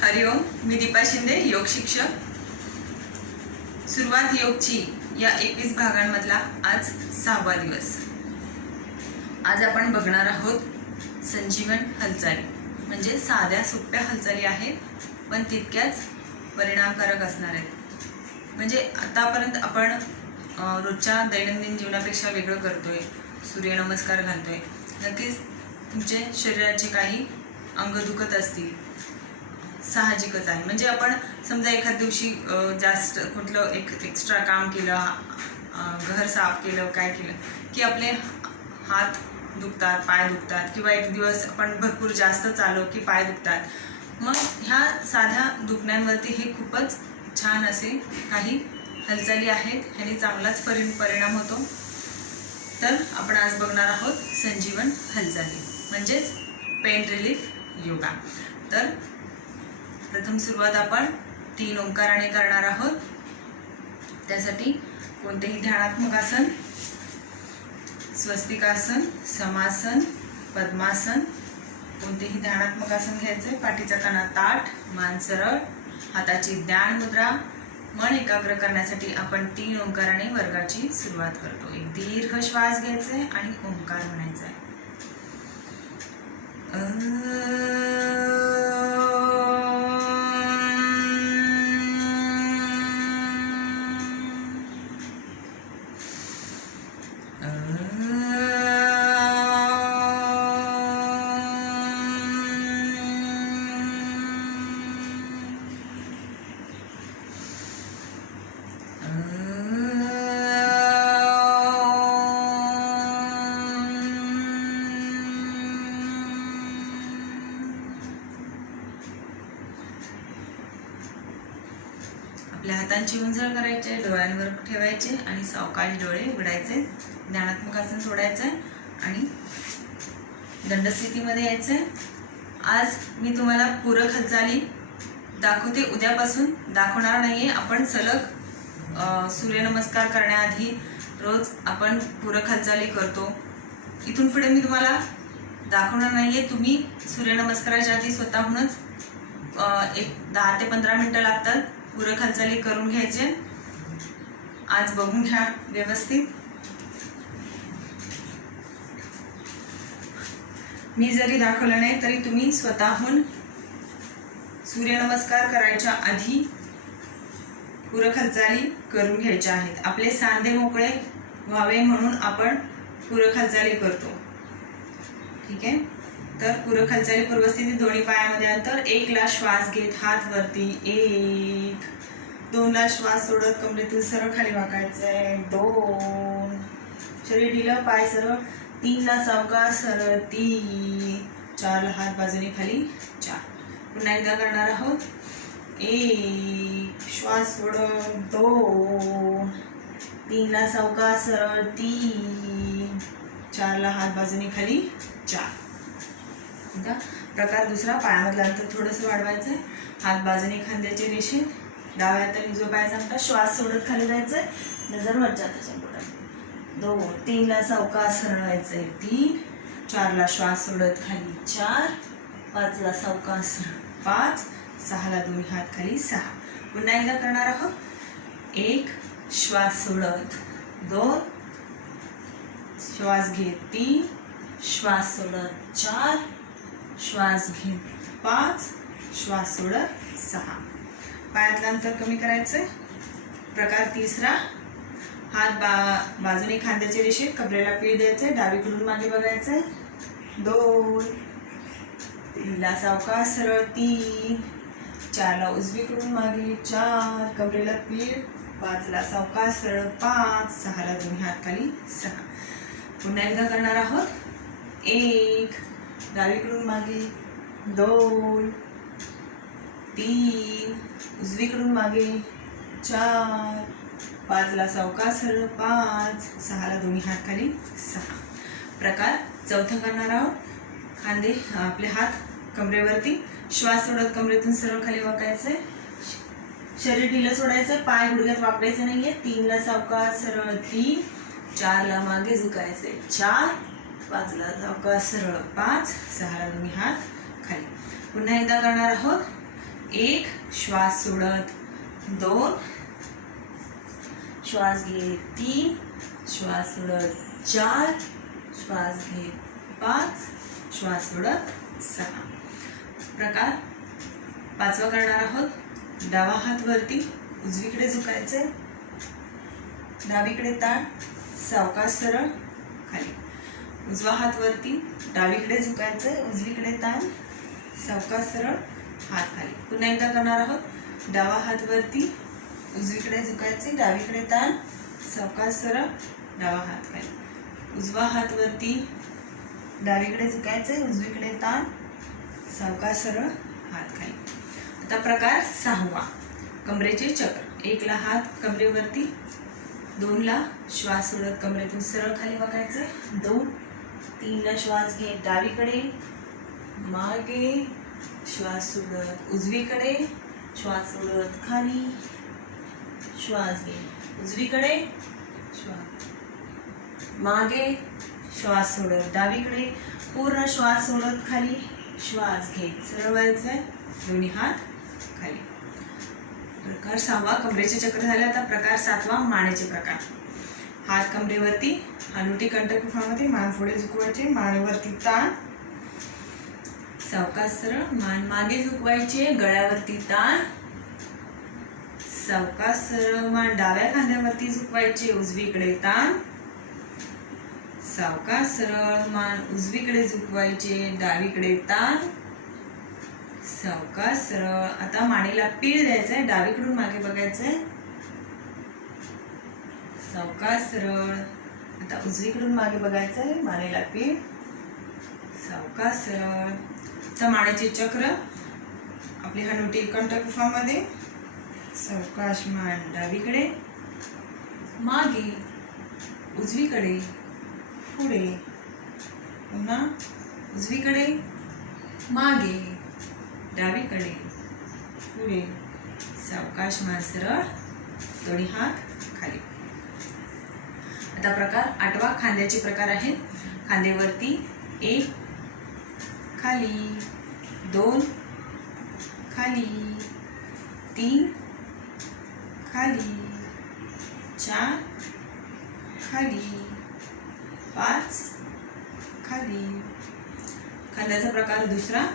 हरिओम, मी दीपा शिंदे, योग शिक्षक. सुरुवात योगची या 21 भागांमधला आज 6वा दिवस. आज आपण बघणार आहोत संजीवन हालचाली. म्हणजे साध्या सोप्या हालचाली आहेत पण तितक्याच परिणामकारक असणार आहेत. म्हणजे आतापर्यंत आपण रोजच्या दैनंदिन जीवनापेक्षा वेगळं करतोय, सूर्यनमस्कार घालतोय. नक्कीच तुमचे शरीराचे काही अंग दुखत असतील, साहजिकच आहे. म्हणजे आपण समजा एखाद दिवशी जास्त कुठलं एक्स्ट्रा काम केलं, घर साफ केलं, काय केलं की आपले हात दुखतात, पाय दुखतात, किंवा एक दिवस आपण भरपूर जास्त चाललो की पाय दुखतात. मग ह्या साध्या दुखण्यांवरती हे खूपच छान असे काही हालचाली आहेत. ह्याने चांगलाच परिणाम होतो. तर आपण आज बघणार आहोत संजीवन हालचाली, म्हणजेच पेन रिलीफ योगा. तर प्रथम सुरुवात आपण 3 ओंकाराने करणार आहोत. त्यासाठी कोणतेही ध्यानात्मक आसन, स्वस्तिकासन, समासन, पद्मासन, कोणतेही ध्यानात्मक आसन घ्यायचे. पाठीचा कणा ताठ, मान सरळ, हाताची ध्यान मुद्रा. मन एकाग्र करण्यासाठी आपण 3 ओंकाराने वर्गाची सुरुवात करतो. एक दीर्घ श्वास घ्यायचे आणि ओंकार म्हणायचा आहे. आपल्या हातांची उंजळ करायचे, डोळ्यांवर ठेवायचे आणि सावकाश डोळे उघडायचे. ध्यानात्मक आसन सोडायचं आणि दंडस्थितीमध्ये यायचं. आज मी तुम्हाला पूरक हालचाली दाखवते. उद्यापासून दाखवणार नाहीये. आपण सलग सूर्यनमस्कार करण्याआधी रोज आपण पूरक हालचाली करतो. इथून पुढे मी तुम्हाला दाखवणार नाहीये. तुम्ही सूर्यनमस्काराच्या आधी स्वतःहूनच एक 10 ते 15 मिनिटं लागतात पूरक हालचाली करून घ्यायचे. आज बघून घ्या व्यवस्थित. मी जरी दाखवलं नाही तरी तुम्ही स्वतःहून सूर्यनमस्कार करायच्या आधी पूरक हालचाली करून घ्यायच्या आहेत. आपले सांधे मोकळे व्हावे म्हणून आपण पूरक हालचाली करतो. ठीक आहे. तर पूरक हालचाली पूर्वस्थिती. दोन्ही पायामध्ये अंतर. 1 ला श्वास घेत हात वरती. 1. 2 ला श्वास सोडत कमरेतून सरळ खाली वाकायचंय. 2. शरीर ढिलं, पाय सरळ. 3 ला सावकाश सरळ. 3. 4 ला हात बाजूने खाली. 4. पुन्हा एकदा करणार आहोत. 1 श्वास सोडत. 2. 3 ला सावकाश सरळ. 3. 4 ला हात बाजूने खाली. 4. प्रकार दुसरा. पायामधलं अंतर थोडंसं वाढवायचं. हात बाजूने खांद्याचे रेषेत. डाव्या हाताने जो पायाचा अंगठा श्वास सोडत खाली जायचंय. नजर वरच्या हाताच्या बोटात. 2. 3 ला सावकाश सरळ व्हायचंय. 3. 4 ला श्वास सोडत खाली. 4. 5 ला सावकाश सरळ. 5. 6 ला दोन्ही हात खाली. 6. पुन्हा एकदा करणार आहोत. 1 श्वास सोडत. 2 श्वास घेत. 3 श्वास सोडत. 4 श्वास घेत. 5 श्वास सोडत. 6. पायातलं अंतर कमी करायचंय. प्रकार तिसरा. हात बाजूने खांद्याच्या रेषेत. कमरेला पीठ द्यायचंय. डावीकडून मागे बघायचंय. 2. 3 ला सावकाश सरळ. 3. 4 ला उजवीकडून मागे. 4. कमरेला पीठ. 5 ला सावकाश सरळ. 5. 6 ला दोन्ही हात खाली. 6. पुन्हा एकदा करणार आहोत. 1 डावीकडून मागे. 2. 3 उजवीकडून मागे. 4. 5 ला सावकाश सरळ. 5. 6 ला दोन्ही हात खाली. 6. प्रकार चौथा करणार आहोत. खांदे आपले हात कमरेवरती. श्वास सोडत कमरेतून सरळ खाली वाकायचंय. शरीर ढिलं सोडायचं. पाय गुडघ्यात वापरायचे नाहीये. 3 ला सावकाश सरळ. 3. 4 ला मागे झुकायचे. 4. 5 ला सावकाश सरळ. 5. 6 ला दोन्ही हात खाली. पुन्हा एकदा करणार आहोत. 1 श्वास सोडत, 2 श्वास घेत, 3 श्वास सोडत, 4 श्वास घेत, 5 श्वास सोडत, 6. प्रकार 5वा करणार आहोत. डावा हात वरती उजवीकडे झुकायचे, डावीकडे ताण, सावकाश सरळ खाली. उजवा हात वरती, डावीकडे झुकायचे, उजवीकडे ताण, सावकाश सरळ हात खाली. पुन्हा एकदा करणार आहोत. डावा हात वरती, उजवीकडे झुकायचे, डावीकडे ताण, सावकाश सरळ डावा हात खाली. उजवा हात वरती, डावीकडे झुकायचे, उजवीकडे ताण, सावकाश सरळ हात खाली. आता प्रकार 6वा, कमरेचे चक्र. 1 ला हात कमरेवरती, 2 ला श्वास सोडत कमरेतून सरळ खाली वाकायचे, 2 3 ला श्वास घेत डावीकडे, मागे श्वास सोडत उजवीकडे, श्वास सोडत खाली, श्वास घेत उजवीकडे, श्वास मागे, श्वास सोडत डावीकडे, पूर्ण श्वास सोडत खाली, श्वास घेत सरळ व्हायचंय, दोन्ही हात खाली. प्रकार 6वा कमरेचे चक्र झाले. आता प्रकार 7वा मानेचे प्रकार. हात कमरेवरती, हनुटी कंठकुफामध्ये, मान पुढे झुकवायचे, मानेवरती ताण, सावकाश सरळ, मान मागे झुकवायचे, गळ्यावरती ताण, सावकाश सरळ, मान डाव्या खांद्यावरती झुकवायचे, उजवीकडे ताण, सावकाश सरळ, मान उजवीकडे झुकवायचे, डावीकडे ताण, सावकाश सरळ. आता मानेला पीळ द्यायचंय, डावीकडून मागे बघायचंय, सावकाश सरळ. आता उजवीकडून मागे बघायचंय, मानेला पीळ, सावकाश सरळ. आता मानेचे चक्र. आपली हनुटी कंठकुफामध्ये, सावकाश मान डावीकडे, मागे, उजवीकडे, पुढे, पुन्हा उजवीकडे, मागे, डावीकडे, पुढे, सावकाश मान सरळ, दोन्ही हात खाली. आता प्रकार 8वा खांद्याचे प्रकार आहेत. खांदेवरती, 1 खाली, 2 खाली, 3 खाली, 4 खाली, 5 खाली. खांद्याचा प्रकार दुसरा.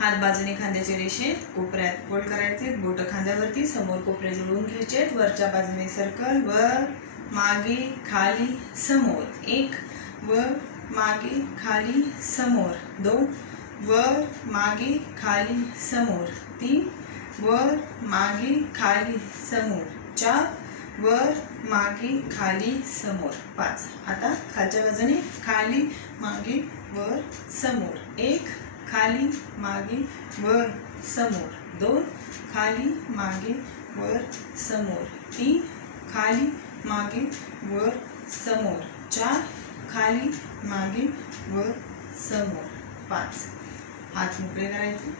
हात बाजूने खांद्याचे रेषे कोपऱ्यात फोल्ड करायचे, बोट खांद्यावरती, समोर कोपरे जुळवून घ्यायचे, वरच्या बाजूने सर्कल, वर मागे खाली समोर, 1 वर मागे खाली समोर, 2 वर मागे खाली समोर, 3 वर मागे खाली समोर, 4 वर मागे खाली समोर, 5. आता खालच्या बाजूने खाली मागे वर समोर, 1 खाली मागे वर समोर, 2 खाली मागे वर समोर, 3 खाली मागे वर समोर, 4 खाली मागे वर समोर, 5. हात मोकळे करायचे,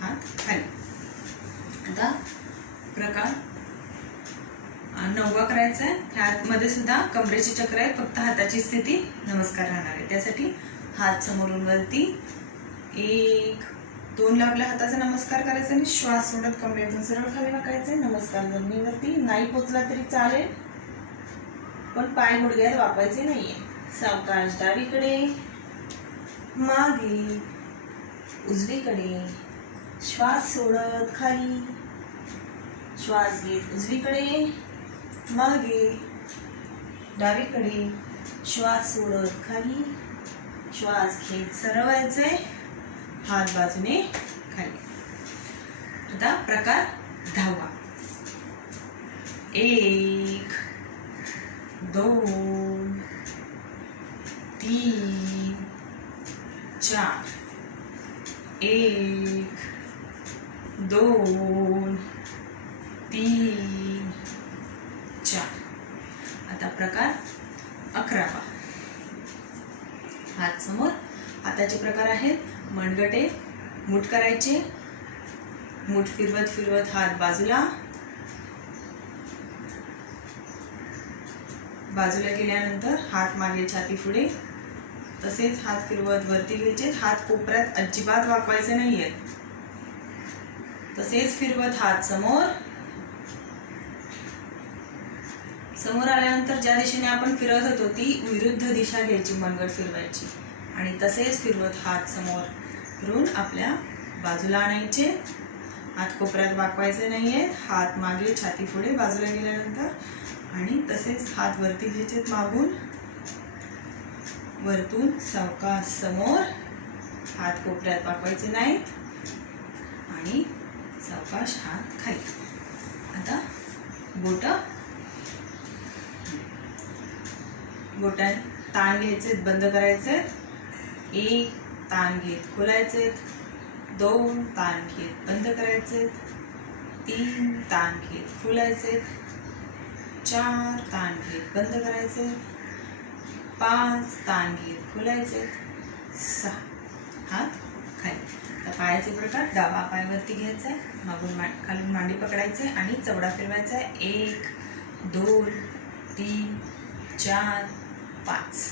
हात खाली. आता प्रकार 9वा करायचा आहे. ह्यामध्ये सुद्धा कमरेचे चक्र आहे, फक्त हाताची स्थिती नमस्कार राहणार आहे. त्यासाठी हात समोरून वरती, 1 2 ला आपल्या हाताचा नमस्कार करायचा आणि श्वास सोडत कमरेतून सरळ खाली वाकायचे, नमस्कार जमिनीवरती. नाही पोचला तरी चालेल, पण पाय गुडघ्यात वापायचे नाहीये. सावकाश डावीकडे, मागे, उजवीकडे, श्वास सोडत खाली, श्वास घेत उजवीकडे, मागे, डावीकडे, श्वास सोडत खाली, श्वास घेत सरळ व्हायचंय, हात बाजूने खाली. आता प्रकार 10वा. 1 2 3 4 1 2 3 4. आता प्रकार 11वा. हात समोर. हाताचे प्रकार आहेत मनगटे, मूठ करायचे, मूठ फिरवत फिरवत हात बाजूला, बाजूला गेल्यानंतर हात मागे छाती पुढे, तसेच हात फिरवत वरती घ्यायचे. हात कोपऱ्यात अजिबात वाकवायचे नाहीयेत. तसेच फिरवत हात समोर. समोर आल्यानंतर ज्या दिशेने आपण फिरत होतो ती विरुद्ध दिशा घ्यायची, मनगट फिरवायची आणि तसेच फिरवत हात समोर फिरून आपल्या बाजूला आणायचे. हात कोपऱ्यात वाकवायचे नाहीये, हात मागे छाती पुढे बाजूला गेल्यानंतर, आणि तसेच हात वरती घ्यायचे मागून, वरतून सावकाश समोर. हात कोपऱ्यात वाकवायचे नाहीत आणि सावकाश हात खाली. आता बोटां ताण घ्यायचे, बंद करायचे. 1 ताण घेत खोलायचे, 2 ताण घेत बंद करायचे, 3 ताण घेत खोलायचे, 4 ताण घेत बंद करायचे, 5 ताण घेत खोलायचे, 6 हात खाली. तर पायाचे प्रकार: डावा पाय वरती घ्यायचा आहे, मागून खालून मांडी पकडायचे आणि चवडा फिरवायचा आहे. 1 2 3 4 5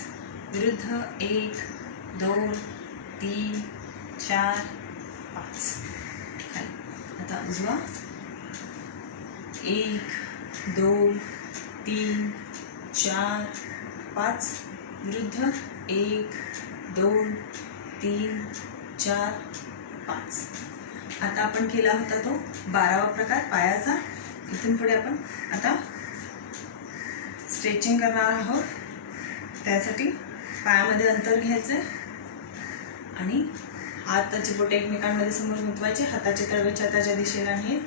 विरुद्ध. 1 2 3 4 5 खाली. आता उजवा. 1 2 3 4 5 विरुद्ध. 1 2 3 4 5. आता आपण केला होता तो 12वा प्रकार पायाचा. इथून पुढे आपण आता स्ट्रेचिंग करणार आहोत. त्यासाठी पायामध्ये अंतर घ्यायचं आणि हाताचे बोटे एकमेकांमध्ये समोर गुंतवायचे. हाताचे तळवे छातीच्या दिशेला नेत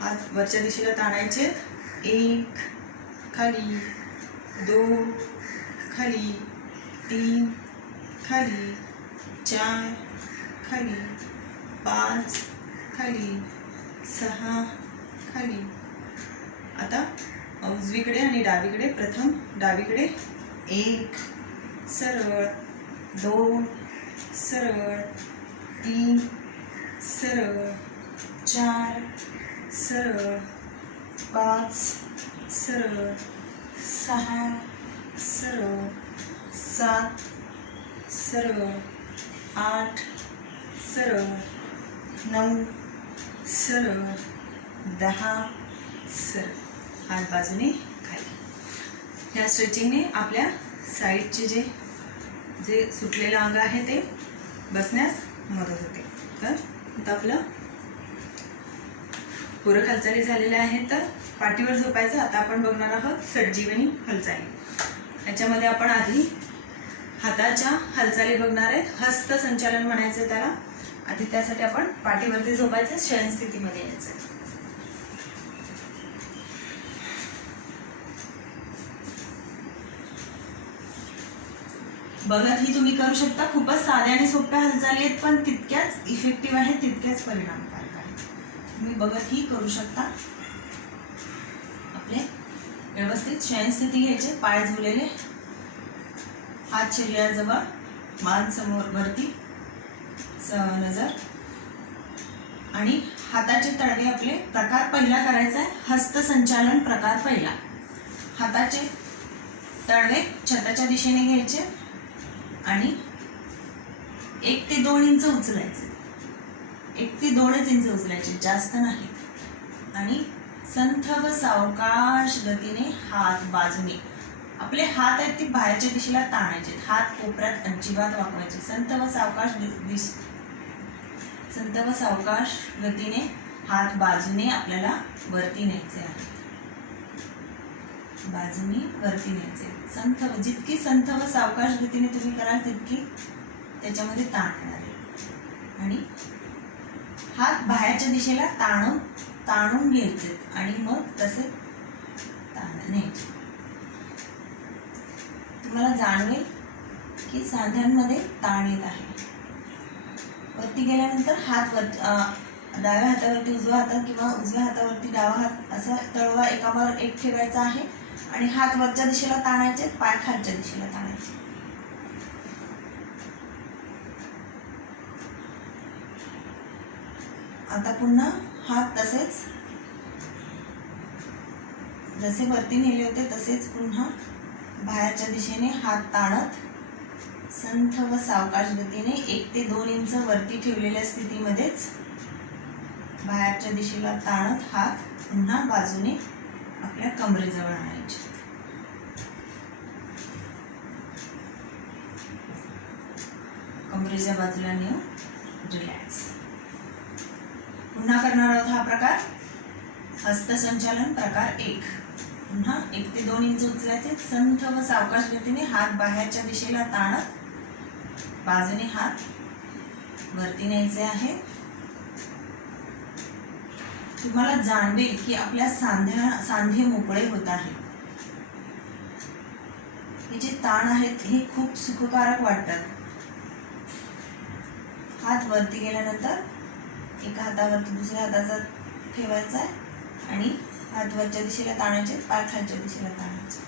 हात वरच्या दिशेला ताणायचे. 1 खाली, 2 खाली, 3 खाली, 4 खाली, 5 खाली, 6 खाली. आता उजवीकडे आणि डावीकडे. प्रथम डावीकडे. 1 सरळ, 2 सरळ, 3 सरळ, 4 सरळ, 5 सरळ, 6 सरळ, 7 सरळ, 8 सरळ, 9 सरळ, 10 सरळ. हात बाजूने खाली. ह्या स्ट्रेचिंगने आपल्या साईडचे जे सुटलेलं अंग आहे ते बसण्यास मदत होते. तर आता आपलं पूरक हालचाली झालेल्या आहेत. तर पाठीवर झोपायचं. आता आपण बघणार आहोत संजीवनी हालचाली. याच्यामध्ये आपण आधी हाताच्या हालचाली बघणार आहेत. हस्त संचालन म्हणायचं त्याला. आधी त्यासाठी आपण पाठीवरती झोपायचं, शयन स्थितीमध्ये यायचं. बघत ही तुम्ही करू शकता. खूपच साध्या आणि सोप्या हालचाली आहेत, पण तितक्याच इफेक्टिव्ह आहेत, तितक्याच परिणामकारक आहेत. तुम्ही बघत ही करू शकता. आपले व्यवस्थित शयन स्थिती घ्यायचे, पाय झुलेले, हात शरीराजवळ, मान समोर वरती, नजर, आणि हाताचे तळवे. आपले प्रकार पहिला करायचा आहे हस्तसंचालन प्रकार पहिला. हाताचे तळवे छताच्या दिशेने घ्यायचे आणि 1 ते 2 इंच उचलायचे. 1 ते 2च इंच उचलायचे, जास्त नाही. आणि संथ व सावकाश गतीने हात बाजूने. आपले हात आहेत ते बाहेरच्या दिशेला ताणायचे, हात कोपऱ्यात अजिबात वाकवायचे. संथ व सावकाश गतीने हात बाजूने आपल्याला वरती न्यायचे आहेत. बाजूने वरती न्यायचे. जितकी संथ व सावकाश गतीने तुम्ही कराल तितकी त्याच्यामध्ये ताण येणार आहे. आणि हात बाहेरच्या दिशेला ताणून घ्यायचे आणि मग तसे न्यायचे. तुम्हाला जाणवेल की सांध्यांमध्ये ताण येत आहे. वरती गेल्यानंतर हात डाव्या हातावरती उजवा हात किंवा उजव्या हातावरती डावा हात असा तळवा एकावर एक ठेवायचा आहे आणि हात वरच्या दिशेला ताणायचे, पाय खालच्या दिशेला ताणायचे. आता पुन्हा हात तसेच जसे वरती नेले होते तसेच पुन्हा बाहेरच्या दिशेने हात ताणत संथ व सावकाश गतीने 1 ते 2 इंच वरती ठेवलेल्या स्थितीमध्येच बाहेरच्या दिशेला ताणत हात पुन्हा बाजूने आपल्या कमरेजवळ आणायचे. कमरेच्या बाजूला नेऊन रिलॅक्स. पुन्हा करणार आहोत हा प्रकार हस्तसंचालन प्रकार 1. पुन्हा 1 ते 2 इंच उचलायचे. संथ व सावकाश गतीने हात बाहेरच्या दिशेला ताणत बाजूने हात वरती न्यायचे आहे. तुम्हाला जाणवेल की आपल्या सांधे मोकळे होत आहेत. हे जे ताण आहेत हे खूप सुखकारक वाटतात. हात वरती गेल्यानंतर एका हातावरती दुसऱ्या हाताचा ठेवायचा आहे आणि हात वरच्या दिशेला ताणायचे, पाय खालच्या दिशेला ताणायचे.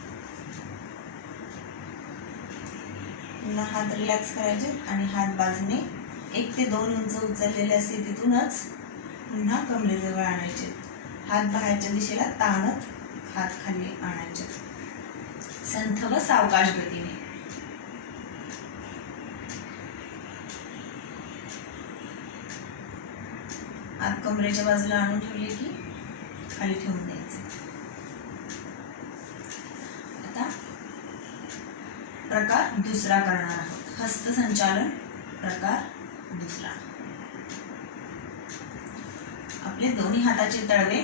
पुन्हा हात रिलॅक्स करायचे आणि हात बाजूने 1 ते 2 इंच उचललेल्या स्थितीतूनच पुन्हा कमरेजवळ आणायचे. हात बाहेरच्या दिशेला ताणत हात खाली आणायचे संथ व सावकाश गतीने. हात कमरेच्या बाजूला आणून ठेवले की खाली ठेवून द्यायचे. आता प्रकार दुसरा करणार आहोत. हस्तसंचालन प्रकार दुसरा. आपले दोन्ही हाताचे तळवे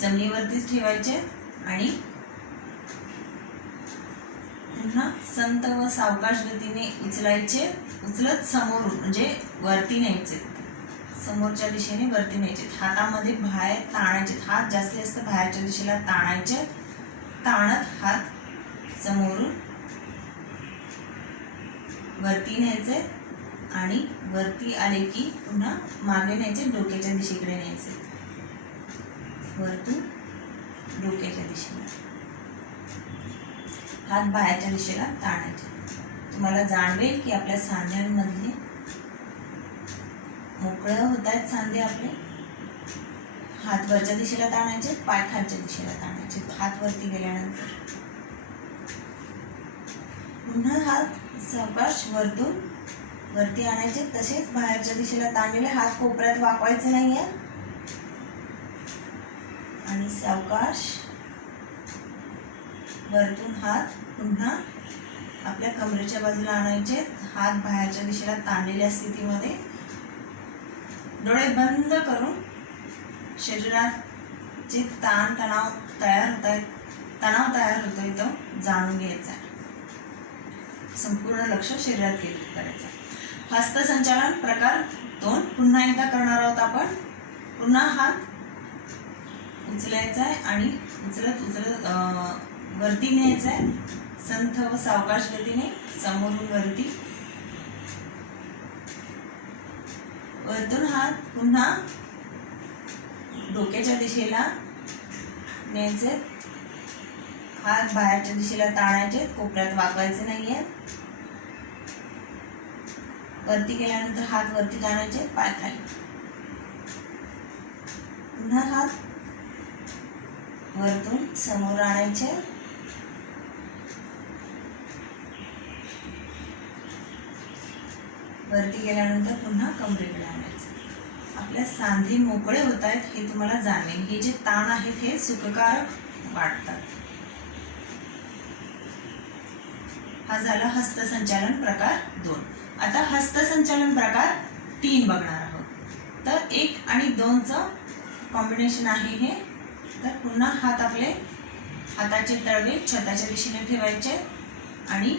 जमिनीवरतीच ठेवायचे आणि पुन्हा संत व सावकाश गतीने उचलायचे. उचलत समोरून म्हणजे वरती न्यायचे, समोरच्या दिशेने वरती न्यायचे. हातामध्ये बाहेर ताणायचे. हात जास्तीत जास्त बाहेरच्या दिशेला ताणायचे. ताणत हात समोरून वरती न्यायचे आणि वरती आले की पुन्हा मागे न्यायचे, डोक्याच्या दिशेकडे न्यायचे. वरतून डोक्याच्या दिशेला हात बाहेरच्या दिशेला ताणायचे. तुम्हाला जाणवेल की आपल्या सांध्यांमधले मोकळे होत आहेत सांधे आपले. हात वरच्या दिशेला ताणायचे, पाय खालच्या दिशेला ताणायचे. हात वरती गेल्यानंतर पुन्हा हात सावकाश वरतून वरती आणायचे. तसेच बाहेरच्या दिशेला ताणलेले हात कोपऱ्यात वाकवायचे नाहीये आणि सावकाश वरतून हात पुन्हा आपल्या कमरेच्या बाजूला आणायचे. हात बाहेरच्या दिशेला ताणलेल्या स्थितीमध्ये डोळे बंद करून शरीरात जे ताण तणाव तयार होत आहेत, तणाव तयार होतोय तो जाणून घ्यायचा. संपूर्ण लक्ष शरीरात केंद्रित करायचं. हस्तसंचालन प्रकार 2 पुन्हा एकदा करणार आहोत आपण. पुन्हा हात उचलायचा आहे आणि उचलत उचलत वरती न्यायचा आहे. संथ व सावकाश गतीने समोरून वरती. वरतून हात पुन्हा डोक्याच्या दिशेला न्यायचे. हात बाहेरच्या दिशेला ताणायचे, कोपऱ्यात वाकवायचे नाहीये. वरती गेल्यानंतर हात वरती ताणायचे, पाय खाली. पुन्हा हात वरतून समोर आणायचे. वरती गेल्यानंतर पुन्हा कमरेकडे आणायचे. आपल्या सांधे मोकळे होत आहेत हे तुम्हाला जाणवेल. हे जे ताण आहेत हे सुखकारक वाटतात. हा झाला हस्तसंचालन प्रकार 2. आता हस्तसंचालन प्रकार 3 बघणार आहोत. तर 1 आणि 2चं कॉम्बिनेशन आहे हे. तर पुन्हा हात आपले हाताचे तळवे छताच्या दिशेने ठेवायचे आणि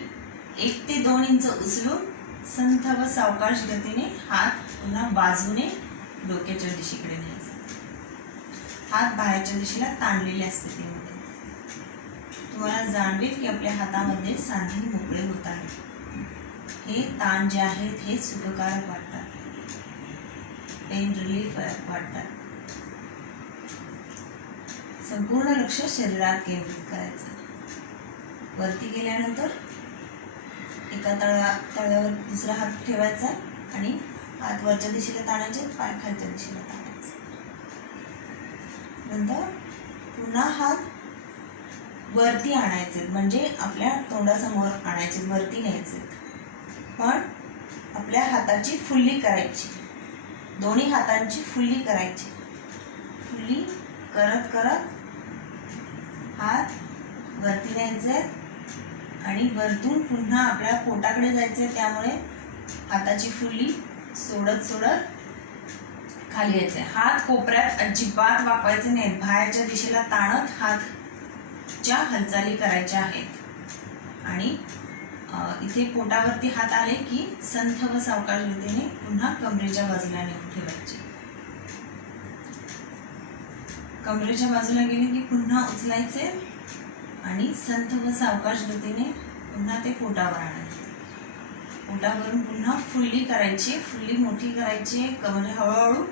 1 ते 2 इंच उचलून संथ व सावकाश गतीने हात पुन्हा बाजूने डोक्याच्या दिशेकडे न्यायचा. हात बाहेरच्या दिशेला ताणलेल्या स्थितीमध्ये. तुम्हाला जाणवेल की आपल्या हातामध्ये सांधे मोकळे होत आहेत. हे ताण जे आहेत हे सुखकारक वाटतात, पेन रिलीफ वाटतात. संपूर्ण लक्ष शरीरात केंद्रित करायचं. वरती गेल्यानंतर एका तळव्यावर दुसरा हात ठेवायचा आणि हात वरच्या दिशेला ताणायचे, पाय खालच्या दिशेला ताणायचे. नंतर पुन्हा हात वरती आणायचे, म्हणजे आपल्या तोंडासमोर आणायचे, वरती न्यायचे. पण आपल्या हाताची फुल्ली करायची, दोन्ही हातांची फुल्ली करायची. फुल्ली करत करत हात वरती न्यायचे आणि वरतून पुन्हा आपल्या पोटाकडे जायचे. त्यामुळे हाताची फुल्ली सोडत सोडत खाली यायचे. हात कोपऱ्यात अजिबात वाकवायचे नाहीत. बाहेरच्या दिशेला ताणत हातच्या हालचाली करायच्या आहेत. आणि इथे पोटावरती हात आले की संथ व सावकाश गतीने पुन्हा कमरेच्या बाजूला नेऊन ठेवायचे. कमरेच्या बाजूला गेले की पुन्हा उचलायचे आणि संथ व सावकाश गतीने पुन्हा ते पोटावर आणायचे. पोटावरून पुन्हा फुल्ली करायची, फुल्ली मोठी करायची. कमरे हळूहळू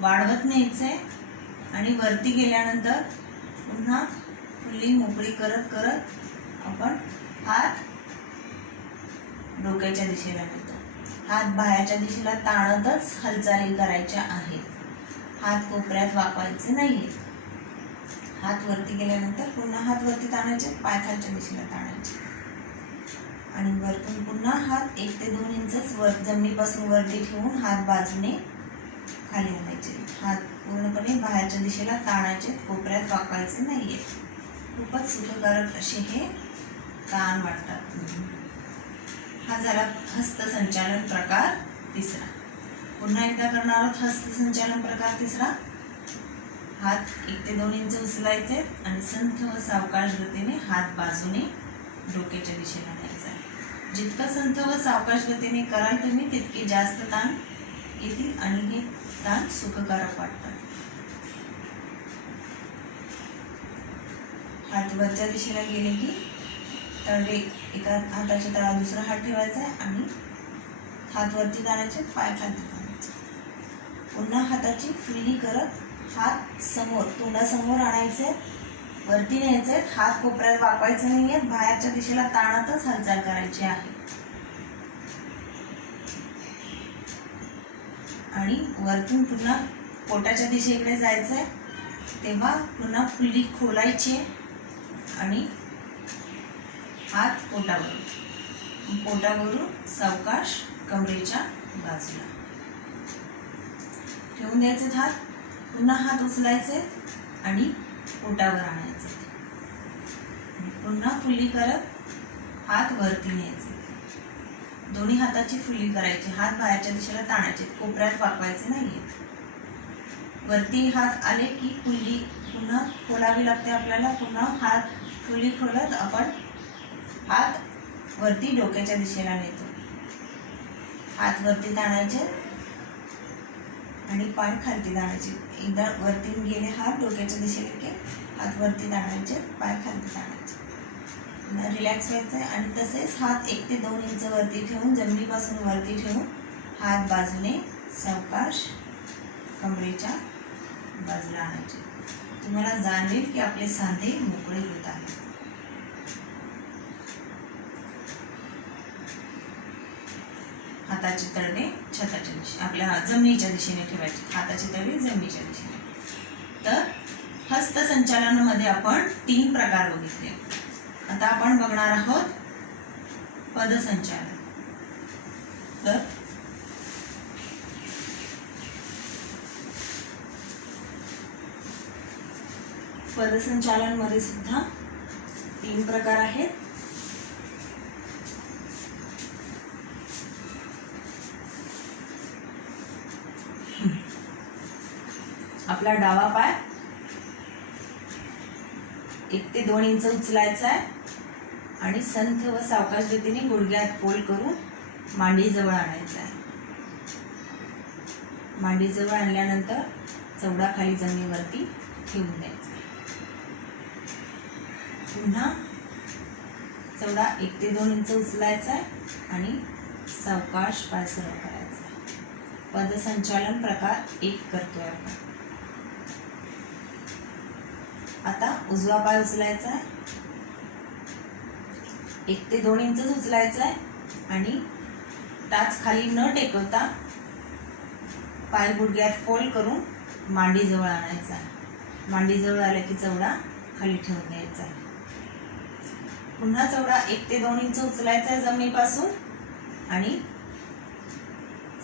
वाढवत न्यायचे आणि वरती गेल्यानंतर पुन्हा फुल्ली मोकळी करत करत आपण हात डोक्याच्या दिशेला नेतो. हात बाहेरच्या दिशेला ताणतच हालचाली करायच्या आहेत. हात कोपऱ्यात वाकवायचे नाहीये. हात वरती गेल्यानंतर पुन्हा हात वरती ताणायचे, पाय खालच्या दिशेला ताणायचे आणि वरतून पुन्हा हात 1 ते 2 इंचच वर जमिनीपासून वरती ठेवून हात बाजूने खाली आणायचे. हात पूर्णपणे बाहेरच्या दिशेला ताणायचे, कोपऱ्यात वाकवायचे नाहीये. खूपच सुखकारक असे हे ताण वाटतात. हा झाला हस्तसंचालन प्रकार तिसरा. पुन्हा एकदा करणार आहोत हस्तसंचालन प्रकार तिसरा. हात 1 ते 2 इंच उचलायचे आणि संथ व सावकाश गतीने हात बाजूने डोक्याच्या दिशेला न्यायचा. जितकं संथ व सावकाश गतीने कराल तुम्ही तितके जास्त ताण येतील आणि हे ताण सुखकारक वाटतात. हात वरच्या दिशेला गेले की तळवे एका हाताच्या तळावर दुसरा हात ठेवायचा आहे आणि हात वरती जाण्याचे, पाय खाली जाण्याचे. पुन्हा हाताची फुल्ली करत हात समोर तोंडासमोर आणायचे, वरती न्यायचे. हात कोपऱ्यात वाकवायचे नाहीये, बाहेरच्या दिशेला ताणतच हालचाल करायची आहे. आणि वरतून पुन्हा पोटाच्या दिशेकडे जायचंय, तेव्हा पुन्हा फुल्ली खोलायची आणि हात पोटावरून सावकाश कमरेच्या बाजूला ठेवून द्यायचे. हात पुन्हा हात उचलायचे आणि पोटावर आणायचे. पुन्हा फुल्ली करत हात वरती न्यायचे. दोन्ही हाताची फुल्ली करायची. हात बाहेरच्या दिशेला ताणायचे, कोपऱ्यात वाकवायचे नाहीये. वरती हात आले की फुल्ली पुन्हा खोलावी लागते आपल्याला. पुन्हा हात फुल्ली खोलत आपण हात वरती डोक्याच्या दिशेला नेतो. हात वरती ताणायचे आणि पाय खालती ताणायचे. एकदा वरती गेले हात डोक्याच्या दिशेला की हात वरती ताणायचे, पाय खालती ताणायचे. पुन्हा रिलॅक्स व्हायचं आणि तसेच हात 1 ते 2 इंच वरती ठेवून जमिनीपासून वरती ठेवून हात बाजूने सावकाश कमरेच्या बाजूला आणायचे. तुम्हाला जाणवेल की आपले सांधे मोकळे होत आहेत. हाताचे तळवे छताच्या दिशेने आपल्या जमिनीच्या दिशेने ठेवायचे. हाताचे तळवे जमिनीच्या दिशेने. तर हस्तसंचालनामध्ये आपण 3 प्रकार बघितले. आता आपण बघणार आहोत पदसंचालन. तर पदसंचालन मध्ये सुद्धा 3 प्रकार आहेत. आपला डावा पाय 1 ते 2 इंच उचलायचा आहे आणि संथ व सावकाश गतीने गुडघ्यात फोल्ड करून मांडीजवळ आणायचा आहे. मांडीजवळ आणल्यानंतर चवडा खाली जमिनीवरती ठेवून द्यायचा. पुन्हा चवडा 1 ते 2 इंच उचलायचा आहे आणि सावकाश पाय सरळ करायचा. पदसंचालन प्रकार 1 करतोय आपण. आता उजवा पाय उचलायचा आहे, 1 ते 2 इंच उचलायचा आहे आणि टाच खाली न टेकवता पाय गुडघ्यात फोल्ड करून मांडीजवळ आणायचा आहे. मांडीजवळ आले की चवडा खाली ठेवून द्यायचा आहे. पुन्हा चवडा 1 ते 2 इंच उचलायचा आहे जमिनीपासून आणि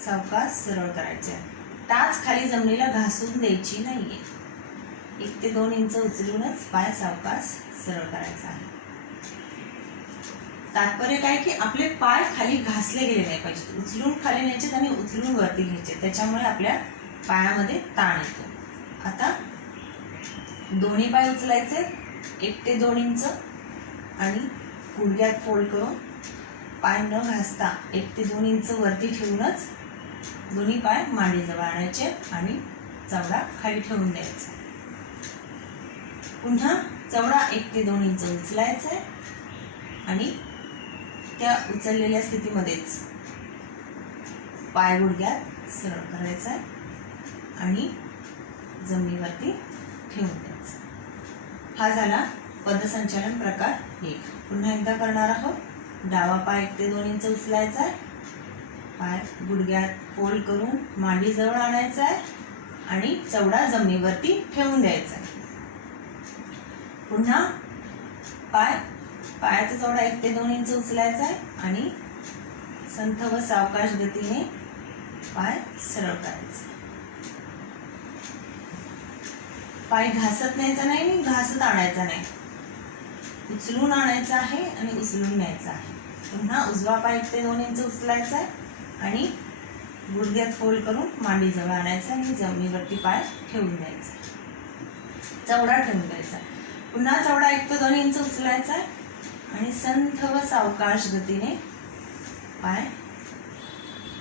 सावकाश सरळ करायचे. टाच खाली जमिनीला घासून द्यायची नाहीये. 1 ते 2 इंच उचलूनच पाय सावकाश सरळ करायचा आहे. तात्पर्य काय की आपले पाय खाली घासले गेले नाही पाहिजेत. उचलून खाली न्यायचे आणि उचलून वरती घ्यायचे, त्याच्यामुळे आपल्या पायामध्ये ताण येतो. आता दोन्ही पाय उचलायचे 1 ते 2 इंच आणि गुडघ्यात फोल्ड करून पाय न घासता 1 ते 2 इंच वरती ठेवूनच दोन्ही पाय मांडीजवळ आणायचे आणि चवडा खाली ठेवून द्यायचा. पुन्हा चवडा 1 ते 2 इंच उचलायचा आणि त्या उचललेल्या स्थितीमध्येच पाय गुडघ्यात सरळ करायचा आणि जमिनीवरती ठेवून द्यायचा. हा झाला पदसंचालन प्रकार 1. पुन्हा एकदा करणार आहोत. डावा पाय 1 ते 2 इंच उचलायचा आहे, पाय गुडघ्यात फोल्ड करून मांडीजवळ आणायचा आहे आणि चवडा जमिनीवरती ठेवून द्यायचा आहे. पुन्हा पायाचा चवडा 1 ते 2 इंच उचलायचा आहे आणि संथ व सावकाश गतीने पाय सरळ करायचा. पाय घासत न्यायचा नाही आणि घासत आणायचा नाही, उचलून आणायचा आहे आणि उचलून न्यायचा आहे. पुन्हा उजवा पाय 1 ते 2 इंच उचलायचा आहे आणि गुडघ्यात फोल्ड करून मांडीजवळ आणायचा आणि जमिनीवरती पाय ठेवून द्यायचा, चवडा ठेवून द्यायचा. पुन्हा चवडा 1 ते 2 इंच उचलायचा आहे आणि संथ व सावकाश गतीने पाय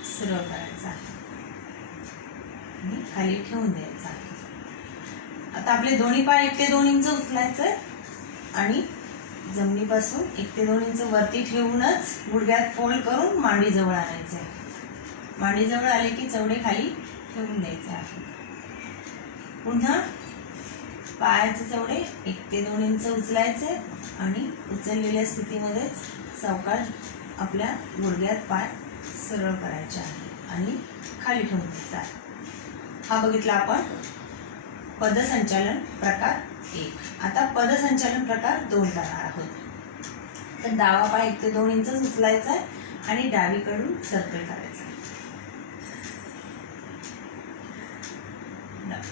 सरळ करायचा आहे आणि खाली ठेवून द्यायचा आहे. आता आपले दोन्ही पाय 1 ते 2 इंच उचलायचे आणि जमिनीपासून 1 ते 2 इंच वरती ठेवूनच गुडघ्यात फोल्ड करून मांडीजवळ आणायचे. मांडीजवळ आले की चवडे खाली ठेवून द्यायचे आहे. पुन्हा पायाचे चवडे 1 ते 2 इंच उचलायचे आणि उचललेल्या स्थितीमध्येच सावकाश आपल्या गुडघ्यात पाय सरळ करायचे आहे आणि खाली ठेवून द्यायचा आहे. हा बघितला आपण पदसंचालन प्रकार 1. आता पदसंचालन प्रकार 2 करणार आहोत. तर डावा पाय 1 ते 2 इंच उचलायचा आहे आणि डावीकडून सर्कल करायचा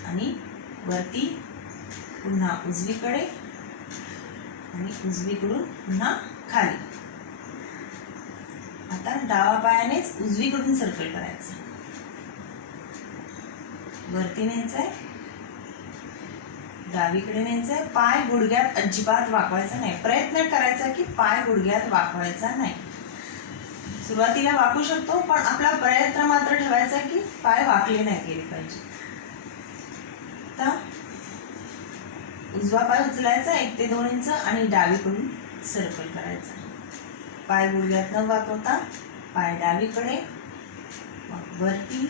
आणि वरती पुन्हा उजवीकडे आणि उजवीकडून पुन्हा खाली. आता डावा पायानेच उजवीकडून सर्कल करायचं, वरती न्यायचं आहे, डावीकडे न्यायचं आहे. पाय गुडघ्यात अजिबात वाकवायचा नाही. प्रयत्न करायचा की पाय गुडघ्यात वाकवायचा नाही. सुरुवातीला वाकू शकतो, पण आपला प्रयत्न मात्र ठेवायचा की पाय वाकले नाही गेले पाहिजे. आता उजवा पाय उचलायचा 1 ते 2 इंच आणि डावीकडून सर्कल करायचा. पाय गुडघ्यात न वाकवता पाय डावीकडे, मग वरती,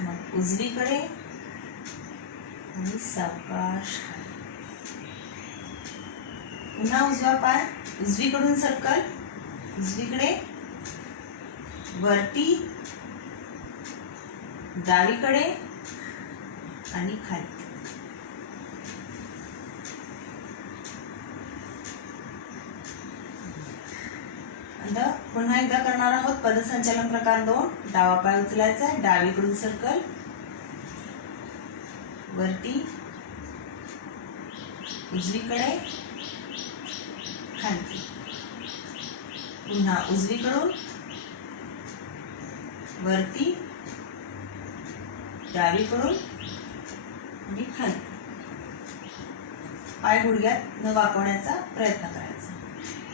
मग उजवीकडे आणि सावकाश. पुन्हा उजवा पाय उजवीकडून सर्कल, उजवीकडे, वरती, डावीकडे आणि खाली. आता पुन्हा एकदा करणार आहोत पदसंचालन प्रकार 2. डावा पाय उचलायचा आहे, डावीकडून सर्कल, वरती, उजवीकडे, खाली. पुन्हा उजवीकडून वरती, डावीकडून आणि खाली. पाय गुडघ्यात न वाकवण्याचा प्रयत्न करायचा.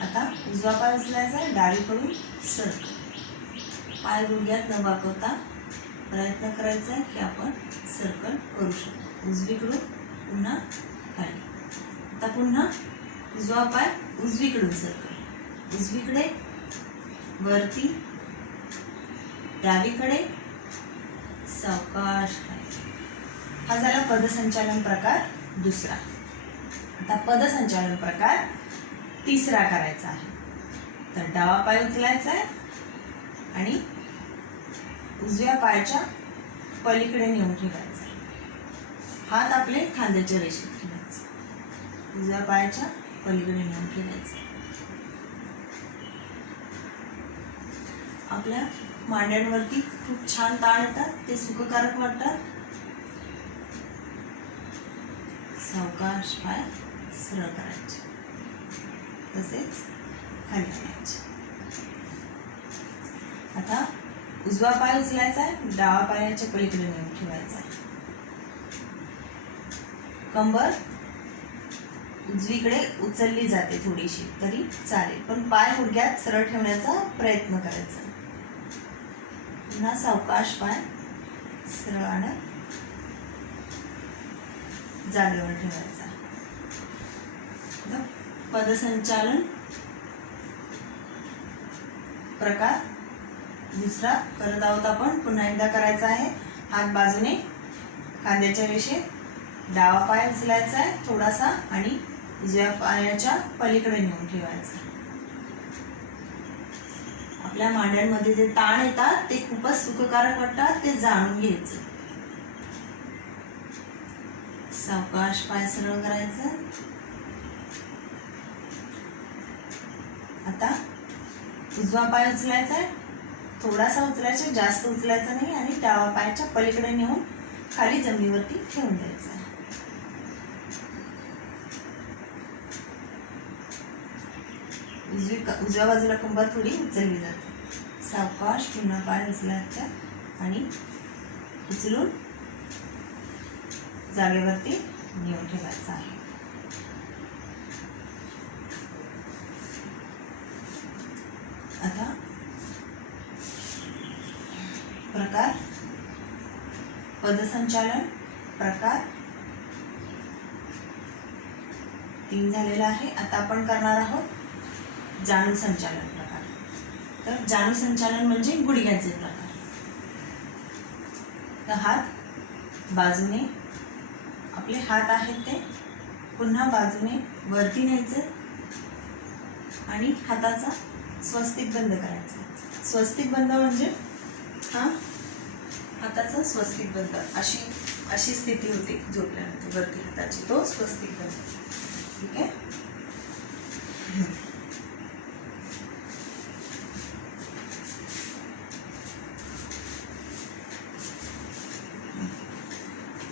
आता उजवा पाय उचलायचा, डावीकडून सर्कल, पाय गुडघ्यात न वाकवता प्रयत्न करायचा आहे की आपण सर्कल करू शकतो. उजवीकडून पुन्हा खाली. आता पुन्हा उजवा पाय उजवीकडून सर्कल, उजवीकडे, वरती, डावीकडे, सावकाश खाली. हा झाला पदसंचालन प्रकार 2. आता पदसंचालन प्रकार 3 करायचा आहे. तर डावा पाय उचलायचा आहे आणि उजव्या पायाच्या पलीकडे नेऊन ठेवायचा. हात आपले खांद्याच्या रेषेत ठेवायचे, उजव्या पायाच्या पलीकडे नेऊन ठेवायचे. आपल्या मांड्यांवरती खूप छान ताण येतात, ते सुखकारक वाटतात. सावकाश पाय सरळ करायचे, तसेच खाली आणायचे. आता उजवा पाय उचलायचा आहे, डावा पायाच्या पलीकडे नेऊन ठेवायचा आहे. कंबर उजवीकडे उचलली जाते थोडीशी तरी चालेल, पण पाय गुडघ्यात सरळ ठेवण्याचा प्रयत्न करायचा. पुन्हा सावकाश पाय सरळ आणत जागेवर ठेवायचा. पदसंचालन प्रकार दुसरा करत आहोत आपण. पुन्हा एकदा करायचा आहे. हात बाजूने खांद्याच्या रेषेत, डावा पाय उचलायचा आहे थोडासा आणि उजव्या पायाच्या पलीकडे नेऊन ठेवायचा. आपल्या मांड्यांमध्ये जे ताण येतात ते खूपच सुखकारक वाटतात, ते जाणून घ्यायचं. सावकाश पाय सरळ करायचं. आता उजवा पाय उचलायचा आहे, थोडासा उचलायचा, जास्त उचलायचा नाही, आणि डावा पायाच्या पलीकडे नेऊन खाली जमिनीवरती ठेवून द्यायचा. उजव्या बाजूला कंबर थोडी उचलली जाते. सावकाश पुन्हा पाय उचलायचा आणि उचलून जागेवरती नेऊन ठेवायचा आहे. आता प्रकार पदसंचालन प्रकार 3 झालेला आहे. आता आपण करणार आहोत जाणू संचालन प्रकार. तर जाणू संचालन म्हणजे गुडघ्यांचे प्रकार. तर हात बाजूने, आपले हात आहेत ते पुन्हा बाजूने वरती न्यायचे आणि हाताचा स्वस्तिक बंद करायचा. स्वस्तिक बंद म्हणजे हा हाताचा स्वस्तिक बंद, अशी स्थिती होते झोपल्यानंतर वरती हाताची, तो स्वस्तिक बंद. ठीक आहे.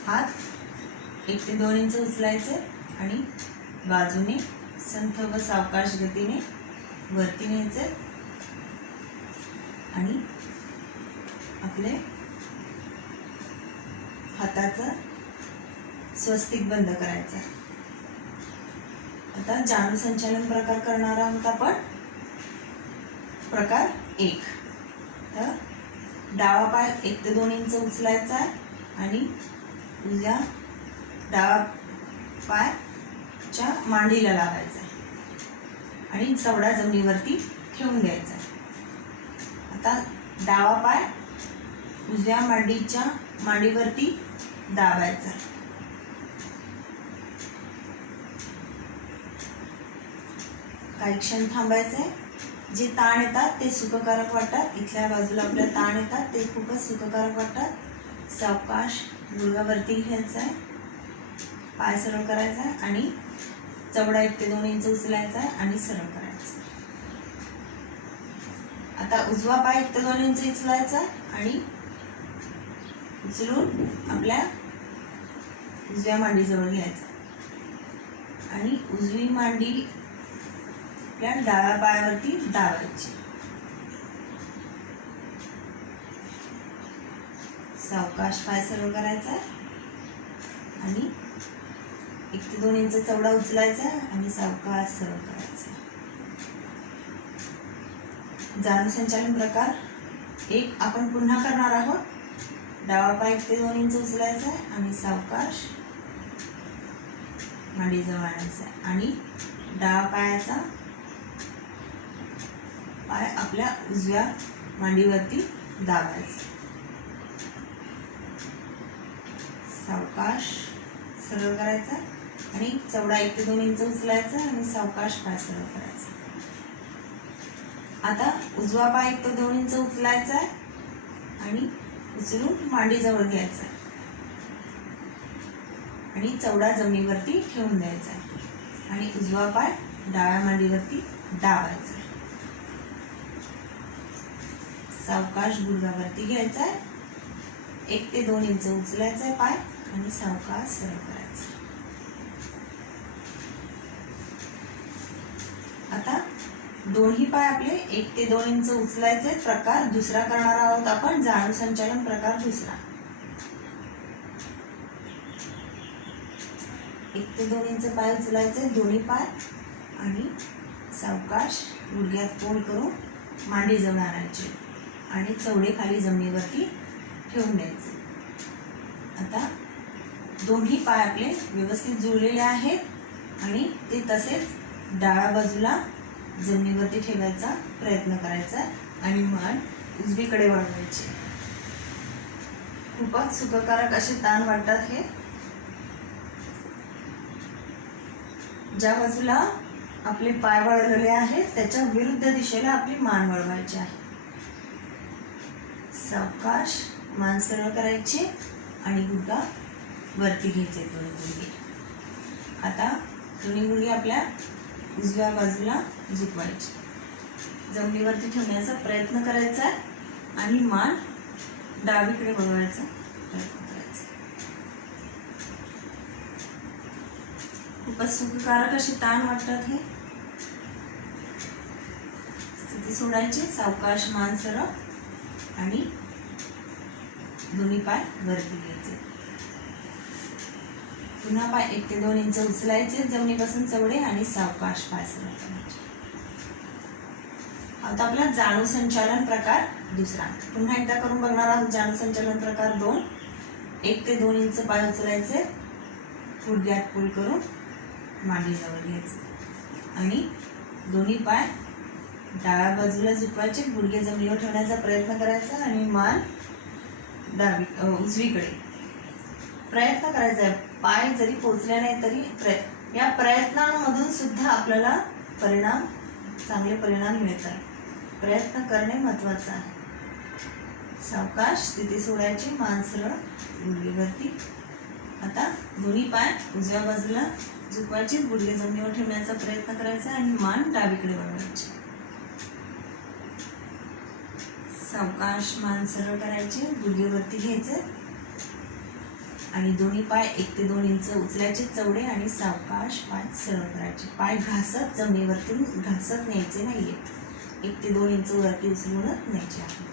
हात 1 ते 2 इंच उचलायचे आणि बाजूने संथ व सावकाश गतीने वरती न्यायचे आणि आपले हाताचा स्वस्तिक बंद करायचा. आता जाणू संचालन प्रकार करणार आहोत आपण. प्रकार 1. तर डावा पाय 1 ते 2 इंच उचलायचा आणि उजव्या डावा पायाच्या मांडीला लावायचा आणि चवडा जमिनीवरती ठेवून द्यायचा. आता डावा पाय उजव्या मांडीवरती दाबायचा. काही क्षण थांबायचे. जे ताण येतात ते सुखकारक वाटतात. इथल्या बाजूला आपल्या ताण येतात ते खूपच सुखकारक वाटतात. सावकाश गुडघा वरती घ्यायचा आहे, पाय सरळ करायचा आहे आणि चवडा 1 ते 2 इंच उचलायचा आहे आणि सरळ करायचा. आता उजवा पाय 1 ते 2 इंच उचलायचा आणि उचलून आपल्या उजव्या मांडीजवळ घ्यायचा आणि उजवी मांडी आपल्या डाव्या पायावरती दाबायची. सावकाश पाय सरळ करायचा आणि 1 ते 2 इंच चवडा उचलायचा आणि सावकाश सरळ करायचा. जाणू संचालन प्रकार 1 आपण पुन्हा करणार आहोत. डावा पाय 1 ते 2 इंच उचलायचा आणि सावकाश मांडीजवळ आणायचा आणि डावा पायाचा पाय आपल्या उजव्या मांडीवरती दाबायचा. सावकाश सरळ करायचा आणि चवडा 1 ते 2 इंच उचलायचा आणि सावकाश पाय सरळ करायचा. आता उजवा पाय 1 ते 2 इंच उचलायचा आहे आणि उचलून मांडीजवळ घ्यायचा आणि चवडा जमिनीवरती ठेवून द्यायचा आहे आणि उजवा पाय डाव्या मांडीवरती दाबायचा. सावकाश गुडघावरती घ्यायचा आहे, 1 ते 2 इंच उचलायचा आहे पाय आणि सावकाश सरळ करायचं. आता दोन्ही पाय आपले 1 ते 2 इंच उचलायचे. प्रकार दुसरा करणार आहोत आपण, जाणू संचालन प्रकार दुसरा. 1 ते 2 इंच पाय उचलायचे दोन्ही पाय आणि सावकाश गुडघ्यात फोल्ड करून मांडी जवळ आणायची आणि चवडे खाली जमिनीवरती ठेवून द्यायचे. आता दोन्ही पाय आपले व्यवस्थित जुळलेले आहेत आणि ते तसेच डाव्या बाजूला जमिनीवरती ठेवायचा प्रयत्न करायचा आणि मान उजवीकडे वळवायची. खूपच सुखकारक असे ताण वाटतात हे. ज्या बाजूला आपले पाय वळलेले आहेत त्याच्या विरुद्ध दिशेला आपली मान वळवायची आहे. सावकाश मान सरळ करायची आणि गुडघा वरती घ्यायचे दोन्ही गुडघे. आता दोन्ही गुडघे आपल्या उजव्या बाजूला झुकवायचे, जमिनीवरती ठेवण्याचा प्रयत्न करायचा आहे आणि मान डावीकडे वळवायचा प्रयत्न करायचा. खूपच सुखकारक असे ताण वाटतात हे. स्थिती सोडायची, सावकाश मान सरळ आणि दोन्ही पाय वरती घ्यायचे. पुन्हा पाय 1 ते 2 इंच उचलायचे जमिनीपासून चवडे आणि सावकाश पाय सरळ करायचे. आता आपला जाणू संचालन प्रकार दुसरा. पुन्हा एकदा करून बघणार आहोत. जाणू संचालन प्रकार 2. 1 ते 2 इंच पाय उचलायचे, गुडघ्यात पुल करून मांडी जवळ घ्यायचे आणि दोन्ही पाय डाव्या बाजूला झुकवायचे, गुडघे जमिनीवर ठेवण्याचा प्रयत्न करायचा आणि मान उजवीकडे प्रयत्न करायचा आहे. पाय जरी पोचले नाही तरी या प्रयत्नांमधून सुद्धा आपल्याला चांगले परिणाम मिळतात. प्रयत्न करणे महत्त्वाचं आहे. सावकाश स्थिती सोडायची, मान सरळ गुडघेवरती. आता दोन्ही पाय उजव्या बाजूला झुकवायचे, गुडघे जमिनीवर ठेवण्याचा प्रयत्न करायचा आणि मान डावीकडे वळवायची. सावकाश मान सरळ करायचे, गुडघेवरती घ्यायचे आणि दोन्ही पाय 1 ते 2 इंच उचलायचे चवडे आणि सावकाश पाय सरळ करायचे. पाय घासत जमिनीवरती घासत न्यायचे नाहीये, 1 ते 2 इंच वरती उचलूनच न्यायचे आहे.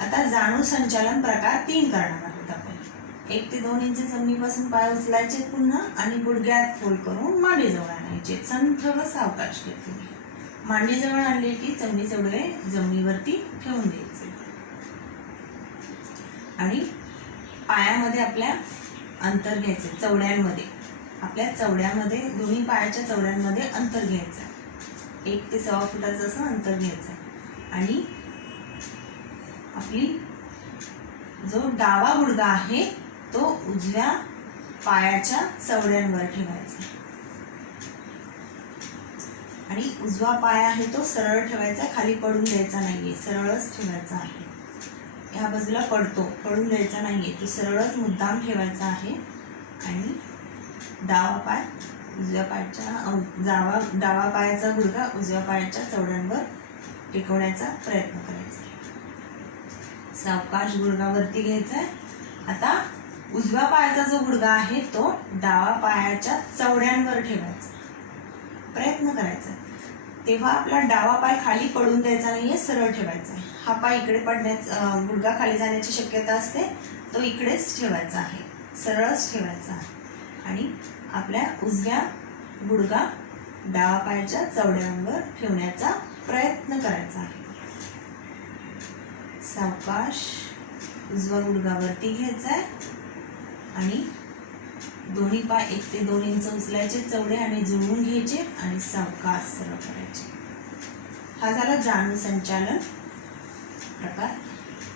आता जाणू संचालन प्रकार 3 करणार आहोत आपण. 1 ते 2 इंच जमिनीपासून पाय उचलायचे पुन्हा आणि गुडघ्यात फोल्ड करून मांडी जवळ आणायचे. संथ व सावकाश घेतले. मांडी जवळ आणले की चवडी चवडे जमिनीवरती ठेवून द्यायचे आणि पायामध्ये आपल्या अंतर घ्यायचे. चवड्यांमध्ये आपल्या चवड्यामध्ये दोन्ही पायाच्या चवड्यांमध्ये अंतर घ्यायचं, 1 ते 1.25 फुटाचं असं अंतर घ्यायचं आणि आपली जो डावा गुडघा आहे तो उजव्या पायाच्या चवड्यांवर ठेवायचा आणि उजवा पाय आहे तो सरळ ठेवायचा, खाली पडून द्यायचा नाहीये, सरळच ठेवायचा आहे. ह्या बाजूला पडून द्यायचा नाहीये, तो सरळच मुद्दाम ठेवायचा आहे आणि डावा पाय उजव्या पायाच्या डावा पायाचा गुडघा उजव्या पायाच्या चवड्यांवर टेकवण्याचा प्रयत्न करायचा. सावकाश गुडघावरती घ्यायचा आहे. आता उजव्या पायाचा जो गुडघा आहे तो डावा पायाच्या चवड्यांवर ठेवायचा प्रयत्न करायचा. तेव्हा आपला डावा पाय खाली पडून द्यायचा नाहीये, सरळ ठेवायचा आहे. हा पाय इकडे पडण्याचा, गुडघा खाली जाण्याची शक्यता असते, तो इकडेच ठेवायचा आहे, सरळच ठेवायचा आहे आणि आपल्या उजव्या गुडघा डावा पायाच्या चवड्यांवर ठेवण्याचा प्रयत्न करायचा आहे. सावकाश उजवा गुडघा वरती घ्यायचा आहे आणि दोन्ही पाय 1 ते 2 इंच उचलायचे चवडे आणि जुळवून घ्यायचे आणि सावकाश सरळ करायचे. हा झाला जाणू संचालन प्रकार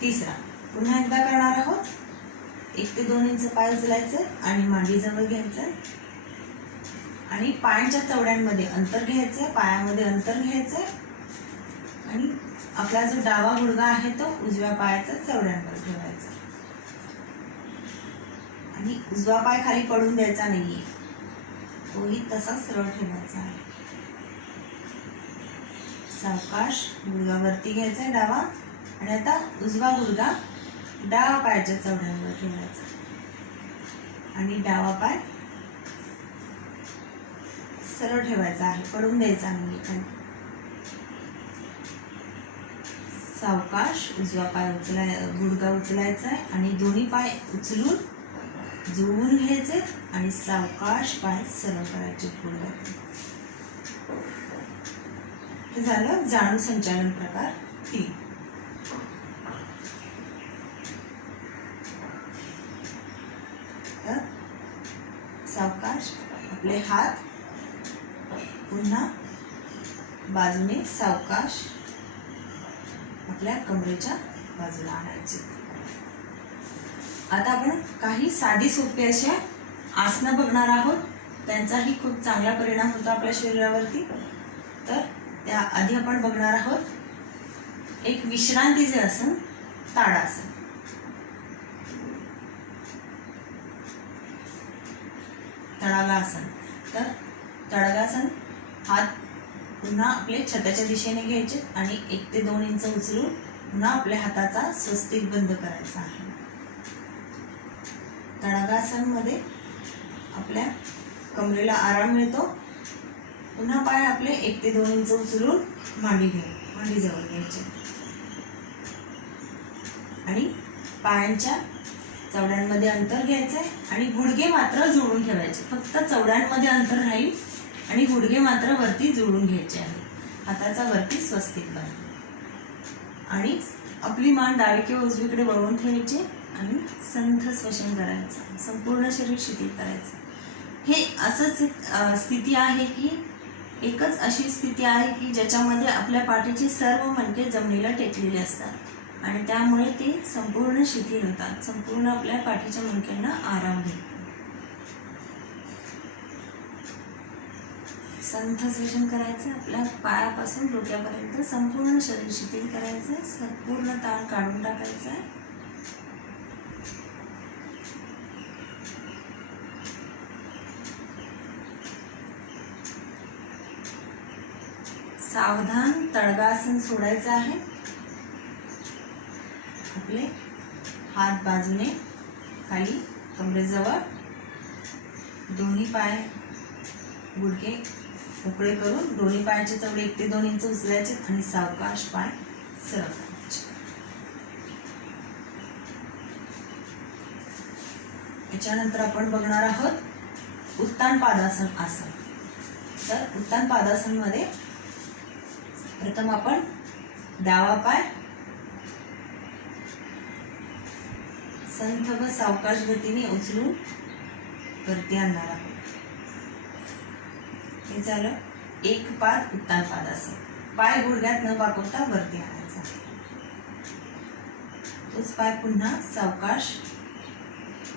तिसरा. पुन्हा एकदा करणार आहोत. 1 ते 2 इंच पाय उचलायचे आणि मांडी जवळ घ्यायचं आणि पायांच्या चवड्यांमध्ये अंतर घ्यायचे, पायामध्ये अंतर घ्यायचे आणि आपला जो डावा गुडघा आहे तो उजव्या पायाच्या चवड्यांवर ठेवायचा आणि उजवा पाय खाली पडून द्यायचा नाहीये, तोही तसा सरळ ठेवायचा आहे. सावकाश गुडघा वरती घ्यायचा डावा आणि आता उजवा गुडघा डावा पायाच्या चवड्यांवर ठेवायचा आणि डावा पाय सरळ ठेवायचा आहे, पडून द्यायचा नाही. सावकाश उजवा पाय गुडघा उचलायचा आहे आणि दोन्ही पाय उचलून जुळवून घ्यायचे आणि सावकाश पाय सरळ करायचे गुडघा. हे झालं जाणू संचालन प्रकार 3. तर सावकाश आपले हात पुन्हा बाजूने सावकाश आपल्या कमरेच्या बाजूला आणायचे. आता आपण काही साधी सोपी अशा आसनं बघणार आहोत. त्यांचाही खूप चांगला परिणाम होतो आपल्या शरीरावरती. तर त्या आधी आपण बघणार आहोत एक विश्रांतीचे आसन, ताडासन. तडागासन. तर तडागासन हात पुन्हा आपले छताच्या दिशेने घ्यायचे आणि 1 ते 2 इंच उचलून पुन्हा आपल्या हाताचा स्वस्तिक बंद करायचा आहे. तडागासन मध्ये आपल्या कमरेला आराम मिळतो. पुन्हा पाय आपले 1 ते 2 इंच उचलून मांडीजवळ घ्यायचे आणि पायांच्या चवड्यांमध्ये अंतर घ्यायचे आणि गुडघे मात्र जुळून ठेवायचे. फक्त चवड्यांमध्ये अंतर राहील आणि गुडघे मात्र वरती जुळून घ्यायचे आहे. हाताचा वरती स्वस्तिक बंद आणि आपली मान डावी किंवा उजवीकडे वळवून ठेवायची आणि संथ श्वसन करायचं. संपूर्ण शरीर शिथिल करायचं. हे असंच स्थिती आहे की एकच अशी स्थिती आहे की ज्याच्यामध्ये आपल्या पाठीचे सर्व मणके जमिनीला टेकलेले असतात आणि त्यामुळे ते संपूर्ण शिथिल होतात. संपूर्ण आपल्या पाठीच्या मणक्यांना आराम भेटतो. संथ श्वसन करायचं. आपल्या पायापासून डोक्यापर्यंत संपूर्ण शरीर शिथिल करायचं. संपूर्ण ताण काढून टाकायचा आहे. सावधान तडगासन सोडायचं आहे. आपले हात बाजूने खाली कमरेजवळ, दोन्ही पाय गुडघे मोकळे करून दोन्ही पायाचे चवडे 1 ते 2 इंच उचलायचे आणि सावकाश पाय सरळ करायचे. याच्यानंतर आपण बघणार आहोत उत्तान पादासन आसन. तर उत्तान पादासन मध्ये प्रथम आपण डावा पाय संथ व सावकाश गतीने उचलून वरती आणणार आहोत. हे झालं एक पाद उत्तान पादासन. पाय गुडघ्यात न वाकवता वरती आणायचा. तोच पाय पुन्हा सावकाश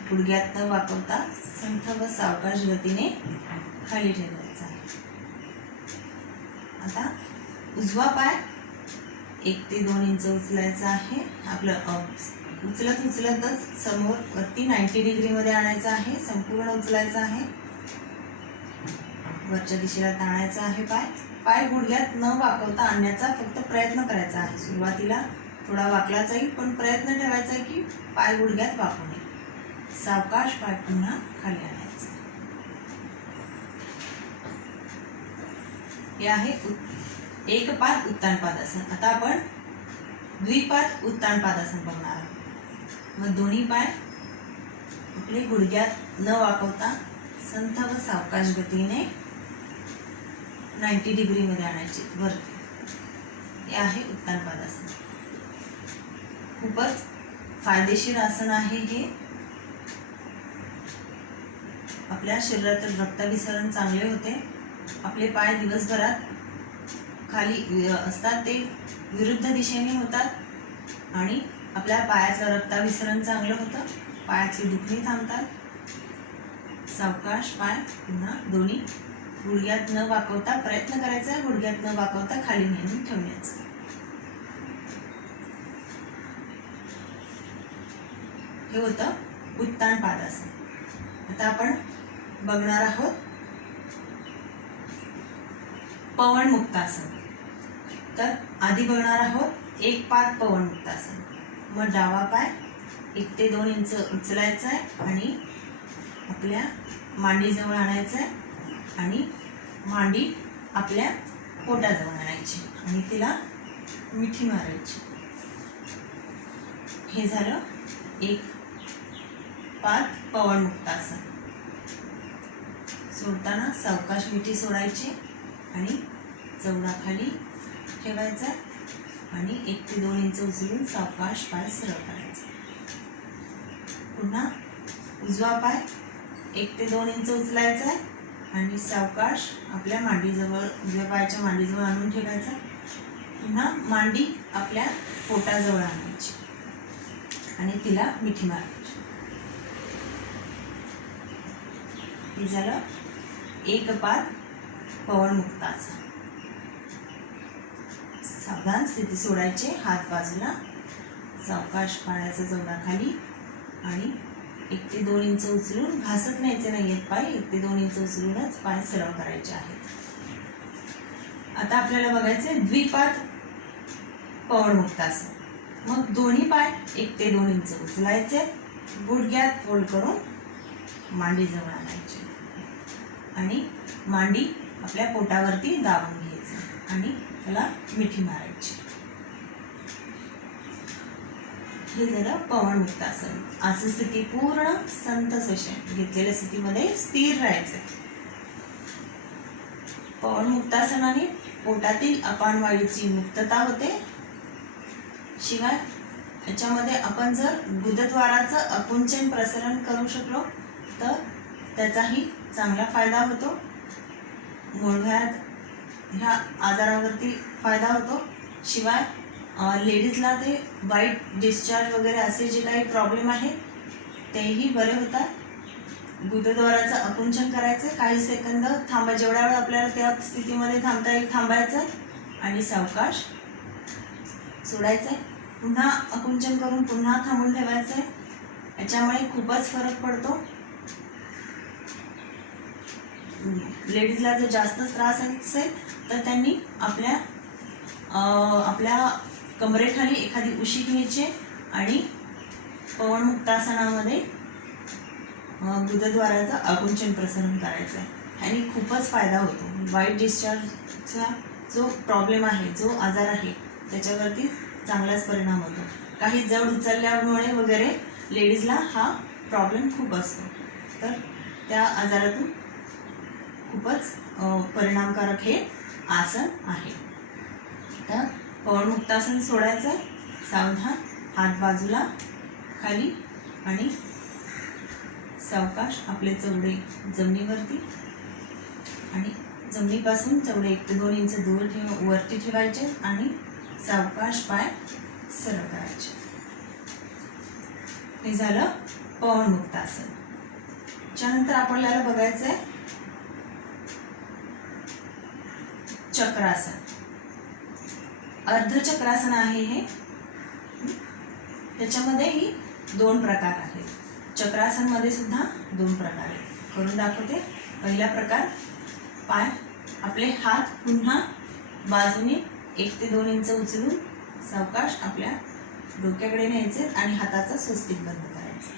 गुडघ्यात न वाकवता संथ व सावकाश गतीने खाली ठेवायचा. आता उजवा पाय 1 ते 2 इंच उचलायचा आहे. आपलं उचलतच समोर वरती 90 डिग्री मध्ये आणायचं आहे. संपूर्ण उचलायचं आहे. वरच्या दिशेला ताणायचा आहे. पाय गुडघ्यात न वाकवता आणण्याचा फक्त प्रयत्न करायचा आहे. सुरुवातीला थोडा वाकला जाईल पण प्रयत्न ठेवायचा आहे की पाय गुडघ्यात वाकू नये. सावकाश पाय पुन्हा खाली आणायचा. हे आहे एक पाद उत्तान पादासन. आता आपण द्विपाद उत्तान पादासन बघणार आहोत. मग दोन्ही पाय आपले गुडघ्यात न वाकवता संथ व सावकाश गतीने 90 डिग्री मध्ये आणायचे वरती. हे आहे उत्तान पादासन. खूपच फायदेशीर आसन आहे हे. आपल्या शरीरातील रक्ताभिसरण चांगले होते. आपले पाय दिवसभरात खाली असतात ते विरुद्ध दिशेने होतात आणि आपल्या पायातलं रक्ताभिसरण चांगलं होतं. पायातली दुखणी थांबतात. सावकाश पाय पुन्हा दोन्ही गुडघ्यात न वाकवता प्रयत्न करायचा. गुडघ्यात न वाकवता खाली नेऊन ठेवण्याचा. हे होतं उत्तान पादासन. आता आपण बघणार आहोत पवन मुक्तासन. तर आधी बघणार आहोत एक पाद पवनमुक्तासन. मग डावा पाय 1 ते 2 इंच उचलायचा आहे आणि आपल्या मांडीजवळ आणायचं आहे आणि मांडी आपल्या पोटाजवळ आणायची आणि तिला मिठी मारायची. हे झालं एक पाद पवनमुक्तासन. सोडताना सावकाश मिठी सोडायची आणि चवडा खाली ठेवायचा आणि 1 ते 2 इंच उचलून सावकाश पाय सरळ करायचा. पुन्हा उजवा पाय 1 ते 2 इंच उचलायचा आणि सावकाश आपल्या मांडीजवळ उजव्या पायाच्या मांडीजवळ आणून ठेवायचा. पुन्हा मांडी आपल्या पोटाजवळ आणायची आणि तिला मिठी मारायची. हे झालं एक पाद पवनमुक्तासन. सावधान स्थिती सोडायचे, हात बाजूला, सावकाश पायाचा चवडा खाली आणि 1 ते 2 इंच उचलून, घासत न्यायचे नाहीयेत पाय, 1 ते 2 इंच उचलूनच पाय सरळ करायचे आहेत. आता आपल्याला बघायचे द्विपाद पवनमुक्तासन. मग दोन्ही पाय 1 ते 2 इंच उचलायचे, गुडघ्यात फोल्ड करून मांडीजवळ आणायचे आणि मांडी आपल्या पोटावरती दाबून घ्यायचं आणि त्याला मिठी मारायची. हे झालं पवनमुक्तासन. असं स्थिती पूर्ण संथ श्वसन घेतलेल्या स्थितीमध्ये स्थिर राहायचं. पवनमुक्तासनाने पोटातील अपानवायूची मुक्तता होते. शिवाय याच्यामध्ये आपण जर गुदद्वाराचं आकुंचन प्रसरण करू शकलो तर त्याचाही चांगला फायदा होतो. मूळव्याध ह्या आजारावरती फायदा होतो. शिवाय लेडीजला ते वाईट डिस्चार्ज वगैरे असे जे काही प्रॉब्लेम आहेत तेही बरे होतात. गुदद्वाराचं आकुंचन करायचं, काही सेकंद थांबा, जेवढा वेळ आपल्याला त्या स्थितीमध्ये थांबता येईल थांबायचं आणि सावकाश सोडायचं आहे. पुन्हा आकुंचन करून पुन्हा थांबून ठेवायचं आहे. याच्यामुळे खूपच फरक पडतो. लेडीजला जर जास्त त्रास असेल तर त्यांनी आपल्या कमरेखाली एखादी उशी घ्यायची आणि पवनमुक्तासनामध्ये गुदद्वाराचं आकुंचन प्रसरण करायचं आहे आणि खूपच फायदा होतो. वाईट डिस्चार्जचा जो प्रॉब्लेम आहे, जो आजार आहे, त्याच्यावरती चांगलाच परिणाम होतो. काही जड उचलल्यामुळे वगैरे लेडीजला हा प्रॉब्लेम खूप असतो, तर त्या आजारातून खूपच परिणामकारक हे आसन आहे. तर पवनमुक्तासन सोडायचं, सावधान, हात बाजूला खाली आणि सावकाश आपले चवडे जमिनीवरती आणि जमिनीपासून चवडे 1 ते 2 इंच दूर वरती ठेवायचे आणि सावकाश पाय सरळ करायचे. हे झालं पवनमुक्तासन. त्यानंतर आपल्याला बघायचं आहे चक्रासन. अर्धचक्रासन आहे हे. त्याच्यामध्येही 2 प्रकार आहेत. चक्रासन मध्ये सुद्धा 2 प्रकार आहेत. करून दाखवते. पहिला प्रकार, पाय आपले हात पुन्हा बाजूने 1 ते 2 इंच उचलून सावकाश आपल्या डोक्याकडे न्यायचे आणि हाताचा स्वस्तिक बंद करायचा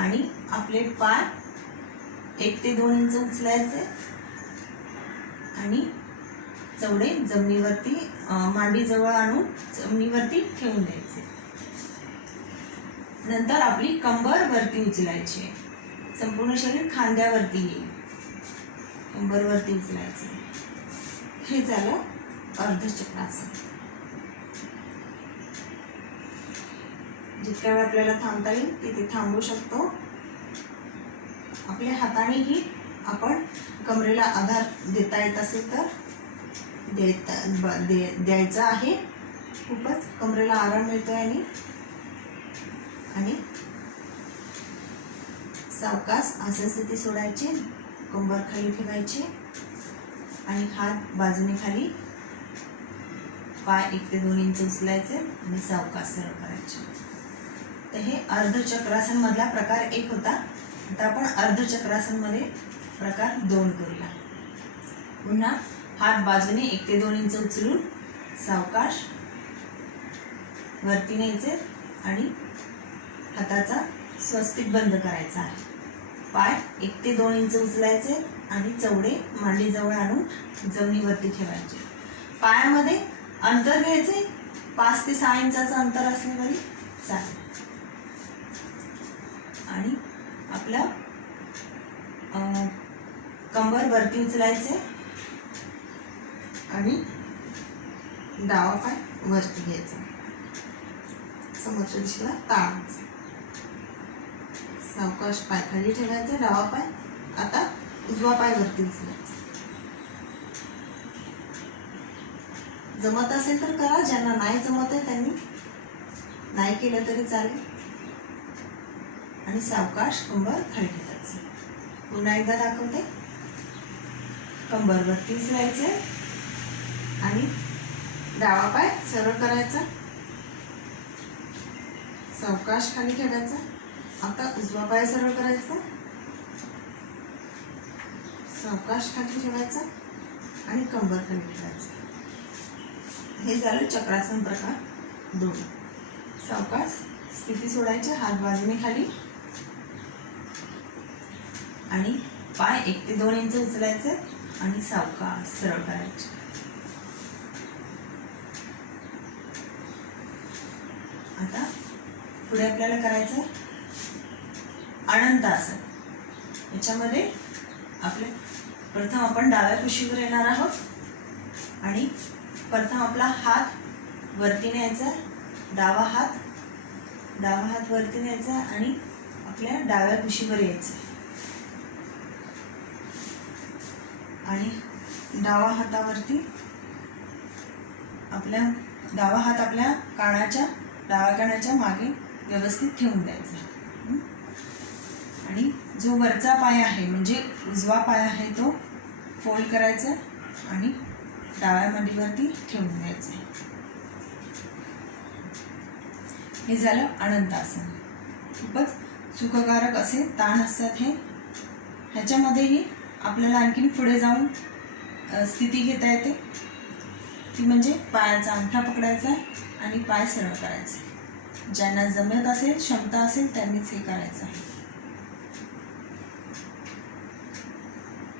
आणि आपले पाय 1 ते 2 इंच उचलायचे आणि चवडे जमिनीवरती मांडीजवळ आणून जमिनीवरती ठेवून द्यायचे. नंतर आपली कंबर वरती उचलायची, संपूर्ण शरीर खांद्यावरती येईल, कंबर वरती उचलायचे. हे झालं अर्धचक्रासन. जितक्या वेळ आपल्याला थांबता येईल तिथे थांबू शकतो. आपल्या हातानेही आपण कमरेला आधार देता येत असेल तर द्यायचा आहे. खूपच कमरेला आराम मिळतोय आणि सावकाश आसन स्थिती सोडायची, कंबर खाली ठेवायची आणि हात बाजूने खाली, पाय 1 ते 2 इंच उचलायचे आणि सावकाश सरळ करायचे. तर हे अर्धचक्रासन मधला प्रकार 1 होता. आता आपण अर्धचक्रासन मध्ये प्रकार 2 करूया. पुन्हा हात बाजूने 1 ते 2 इंच उचलून सावकाश वरती न्यायचे आणि हाताचा स्वस्तिक बंद करायचा आहे. पाय 1 ते 2 इंच उचलायचे आणि चवडे मांडीजवळ आणून जमिनीवरती ठेवायचे. पायामध्ये अंतर घ्यायचे 5 ते 6 इंचाचं अंतर असलं तरी चालेल. आणि आपल्या कंबर वरती उचलायचे आणि डावा पाय वरती घ्यायचा, समोरच्या दिशेला ताणायचा. सावकाश पाय खाली ठेवायचा, डावा पाय. आता उजवा पाय वरती उचलायचा. जमत असेल तर करा, ज्यांना नाही जमत आहे त्यांनी नाही केलं तरी चालेल. आणि सावकाश कंबर खाली ठेवायची. पुन्हा एकदा दाखवते. कंबर वरती उचलायचे आणि डावा पाय सरळ करायचा, सावकाश खाली ठेवायचा. आता उजवा पाय सरळ करायचा, सावकाश खाली ठेवायचा आणि कंबर खाली ठेवायचं. हे झालं चक्रासन प्रकार 2. सावकाश स्थिती सोडायची, हात बाजूने खाली आणि पाय 1 ते 2 इंच उचलायचे आणि सावकाश सरळ करायचे. आता पुढे आपल्याला करायचं अनंत आसन. याच्यामध्ये आपले प्रथम आपण डाव्या कुशीवर येणार आहोत आणि प्रथम आपला हात वरती न्यायचा, डावा हात वरती न्यायचा आणि आपल्या डाव्या कुशीवर यायचं. आणि डावा हातावरती आपल्या डावा हात आपल्या डाव्या कानाच्या मागे व्यवस्थित ठेवून द्यायचा. आणि जो वरचा पाय आहे म्हणजे उजवा पाय आहे तो फोल्ड करायचा आणि डाव्या मांडीवरती ठेवून द्यायचं. हे झालं अनंत आसन. खूपच सुखकारक असे ताण असतात हे. ह्याच्यामध्येही आपल्याला आणखीन पुढे जाऊन स्थिती घेता येते, ती म्हणजे पायाचा अंगठा पकडायचा आणि पाय सरळ करायचे. ज्यांना जमत असेल, क्षमता असेल त्यांनीच हे करायचं आहे.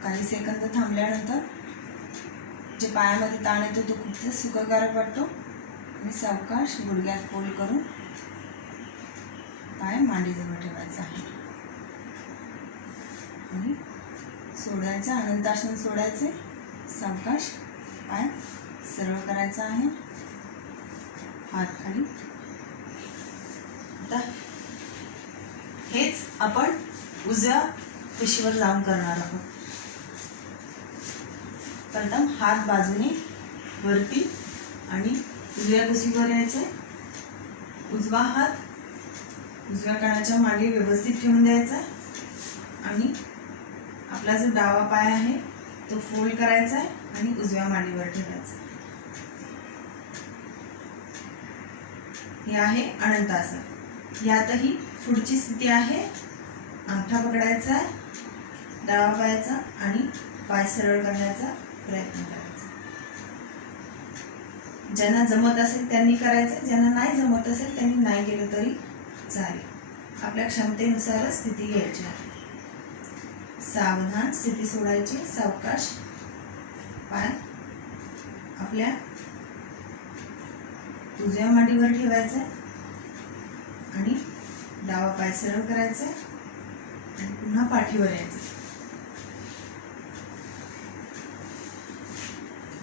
काही सेकंद थांबल्यानंतर जे पायामध्ये ताण येतो तो खूप सुखकारक वाटतो. आणि सावकाश गुडघ्यात फोल्ड करून पाय मांडीजवळ ठेवायचा आहे आणि सोडायचं. अनंतासन सोडायचे, सावकाश पाय सरळ करायचा आहे, हात खाली. आता हेच आपण उजव्या कुशीवर जाऊन करणार आहोत. प्रथम हात बाजूने वरती आणि उजव्या कुशीवर यायचे. उजवा हात उजव्या कानाच्या मागे व्यवस्थित ठेवून द्यायचा आणि आपला जो डावा पाय आहे तो फोल्ड करायचा आहे आणि उजव्या मांडीवर ठेवायचा. हे आहे अनंत आसन. यातही पुढची स्थिती आहे अंगठा पकडायचा आहे डावा पायाचा आणि पाय सरळ करण्याचा प्रयत्न करायचा. ज्यांना जमत असेल त्यांनी करायचं, ज्यांना नाही जमत असेल त्यांनी नाही केलं तरी चालेल. आपल्या क्षमतेनुसारच स्थिती घ्यायची आहे. सावधान स्थिती सोडायची, सावकाश पाय आपल्या उजव्या मांडीवर ठेवायचा आणि डावा पाय सरळ करायचा आणि पुन्हा पाठीवर यायचं.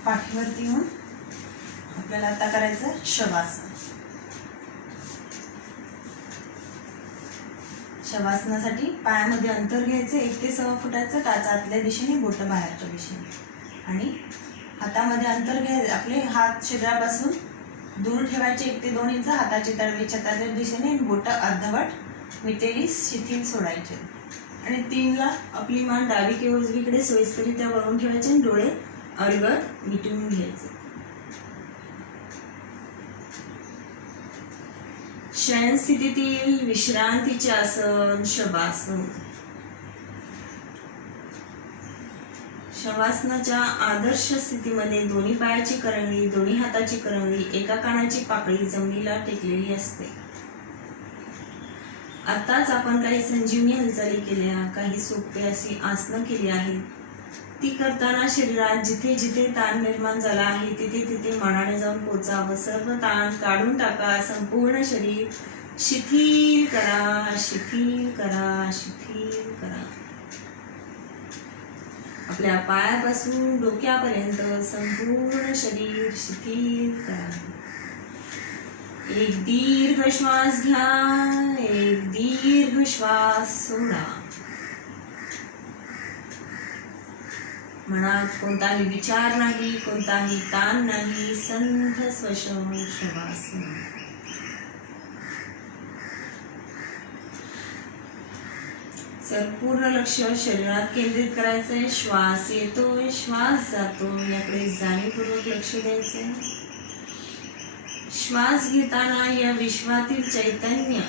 पाठीवरती येऊन आपल्याला आता करायचं शवासन. शवासनासाठी पायामध्ये अंतर घ्यायचे 1 ते 6 फुटाचं, टाचा आतल्या दिशेने, बोटं बाहेरच्या दिशेने. आणि हातामध्ये अंतर घ्यायचे, आपले हात शरीरापासून दूर ठेवायचे 1 ते 2 इंच. हाताची तळवे छताच्या दिशेने, बोटं अर्धवट मिटेली शिथिल सोडायचे. आणि 3ला आपली मान डावी किंवा उजवीकडे सोयीस्करित्या वळून ठेवायचे आणि डोळे अलगद मिटवून घ्यायचे. शयन स्थितीतील विश्रांतीचे आसन शवासन. शवासनाच्या आदर्श स्थितीमध्ये दोन्ही पायाची करंगळी, दोन्ही हाताची करंगळी, एका कानाची पाकळी जमिनीला टेकलेली असते. आताच आपण काही संजीवनी हालचाली केल्या, काही सोपे अशी आसनं केली आहेत. ती करताना शरीरात जिथे जिथे ताण निर्माण झाला आहे तिथे तिथे मनाने जाऊन पोचावं. सर्व ताण काढून टाका. संपूर्ण शरीर शिथिल करा, शिथिल करा, शिथिल करा. आपल्या पायापासून डोक्यापर्यंत संपूर्ण शरीर शिथिल करा. एक दीर्घ श्वास घ्या, एक दीर्घ श्वास सोडा. मनात कोणताही विचार नाही, कोणताही ताण नाही. संथ श्वास. संपूर्ण लक्ष शरीरात केंद्रित करायचंय. श्वास येतोय, श्वास जातोय, याकडे जाणीवपूर्वक लक्ष द्यायचंय. श्वास घेताना या विश्वातील चैतन्य,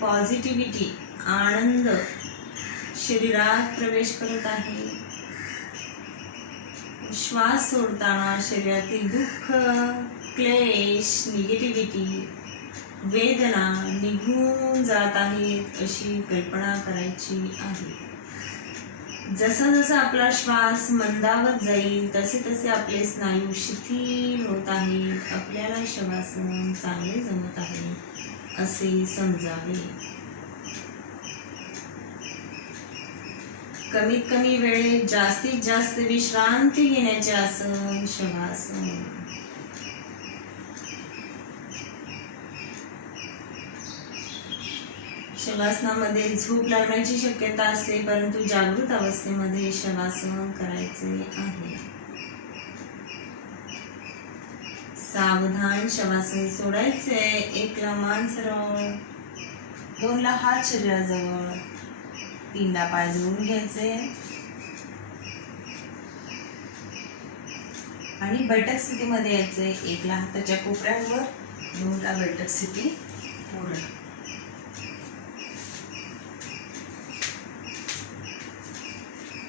पॉझिटिव्हिटी, आनंद शरीरात प्रवेश करत आहे. श्वास सोडताना शरीरातील दुःख, क्लेश, निगेटिव्हिटी, वेदना निघून जात आहेत अशी कल्पना करायची आहे. जसा जसा आपला श्वास मंदावत जाईल तसे तसे आपले स्नायू शिथिल होत आहेत. आपल्याला शवासन चांगले जमत आहे असे समजावे. कमीत कमी वेळेत जास्तीत जास्त विश्रांती घेण्याचे आसन शवासन. शवासनामध्ये झोप लागण्याची शक्यता असते, परंतु जागृत अवस्थेमध्ये शवासन करायचे आहे. सावधान शवासन सोडायचे. एकला मान सरळ, दोनला हात शरीराजवळ, तीनला पाय जोडून घ्यायचे आणि बैठक स्थितीमध्ये यायचे. एकला हाताच्या कोपऱ्यावर, दोनला बैठक स्थिती पूर्ण.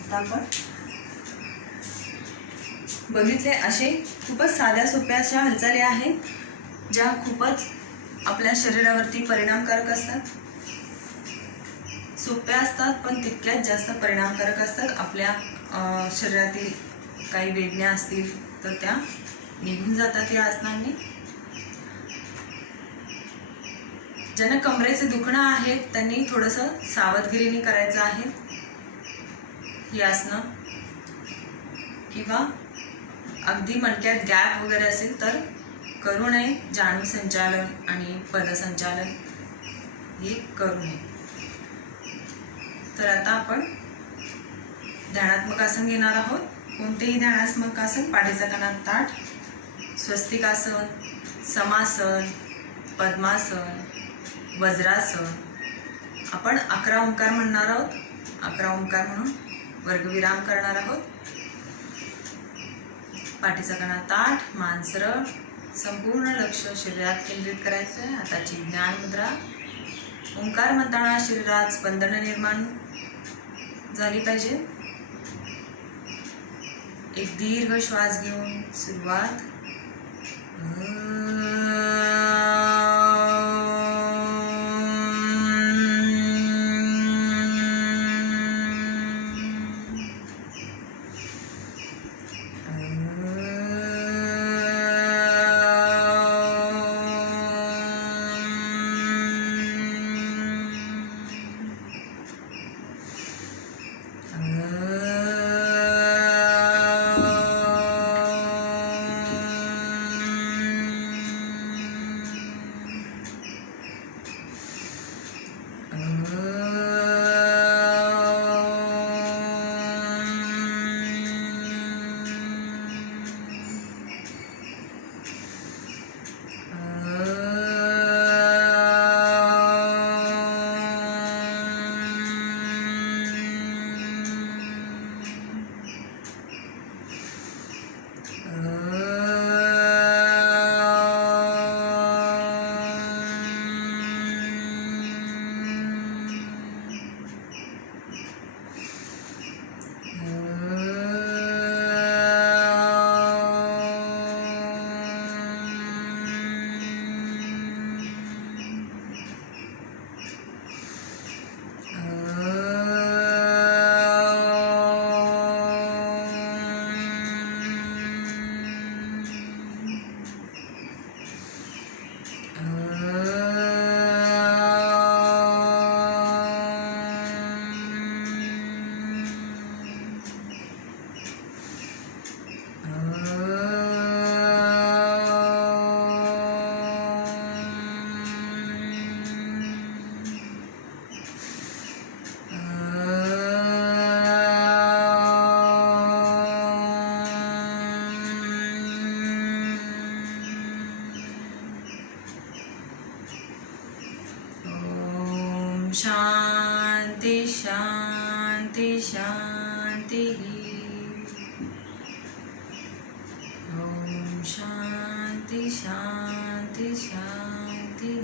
आपण बघितले असे खूपच साध्या सोप्या अशा हालचाली आहेत ज्या खूपच आपल्या शरीरावरती परिणामकारक असतात. सोप्या असतात पण तितक्याच जास्त परिणामकारक असतात. आपल्या शरीरातील काही वेदना असतील तर त्या निघून जातात या आसनांनी. ज्यांना कमरेचे दुखणं आहे त्यांनी थोडंसं सावधगिरीने करायचं आहे ही आसनं, किंवा अगदी मणक्यात गॅप वगैरे असेल तर करू नये. जाणू संचालन आणि पदसंचालन हे करू नये. तर आता आपण ध्यानात्मक आसन घेणार आहोत. कोणतेही ध्यानात्मक आसन, पाठीचा कणा ताठ, स्वस्तिकासन, समासन, पद्मासन, वज्रासन. आपण 11 ओंकार म्हणणार आहोत. 11 ओंकार म्हणून वर्गविराम करणार आहोत. पाठीचा कणा ताठ, मान सरळ, संपूर्ण लक्ष शरीरात केंद्रित करायचं आहे. हाताची ज्ञान मुद्रा. ओंकार म्हणताना शरीरात स्पंदन निर्माण झाली पाहिजे. एक दीर्घ श्वास घेऊन सुरुवात. शांती शांती शांती। ओम शांती शांती शांती।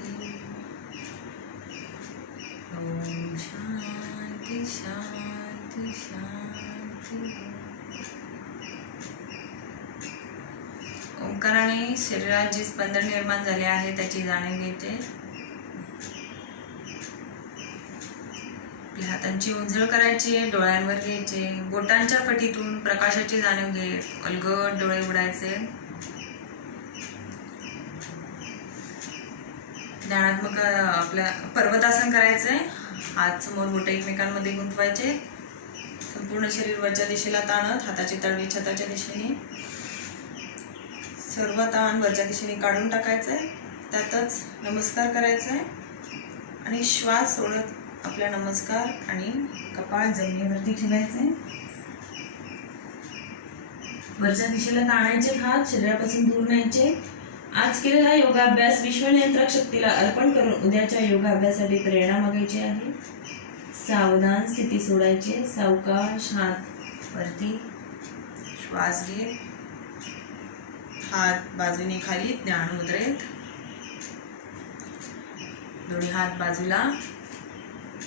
ओम शांती शांती शांती। ओंकाराने शरीरात जे स्पंदन निर्माण झाले आहे त्याची जाणीव घ्यायचे। आपल्या हातांची उंजळ करायची, डोळ्यांवर घ्यायचे, बोटांच्या फटीतून प्रकाशाची जाणीव घेत अलगद डोळे उघडायचे। ध्यानात्मक आपल्या पर्वतासन करायचंय। हात समोर बोटे एकमेकांमध्ये गुंतवायचे, संपूर्ण शरीर वरच्या दिशेला ताणत हाताची तळवी छताच्या दिशेने, सर्व ताण वरच्या दिशेने काढून टाकायचंय। त्यातच नमस्कार करायचंय आणि श्वास सोडत आपला नमस्कार आणि कपाळ जमिनीवरती ठेवायचे। वरच्या दिशेला ताणायचे हात शरीरापासून दूर न्यायचे। आज केलेला योगाभ्यास विश्वनियंत्रक शक्तीला अर्पण करून उद्याच्या योगाभ्यासासाठी प्रेरणा मागायची आहे। सावधान स्थिती सोडायची, सावकाश हात वरती, श्वास घेत, हात बाजूने खाली ध्यान मुद्रेत, दोन्ही हात बाजूला,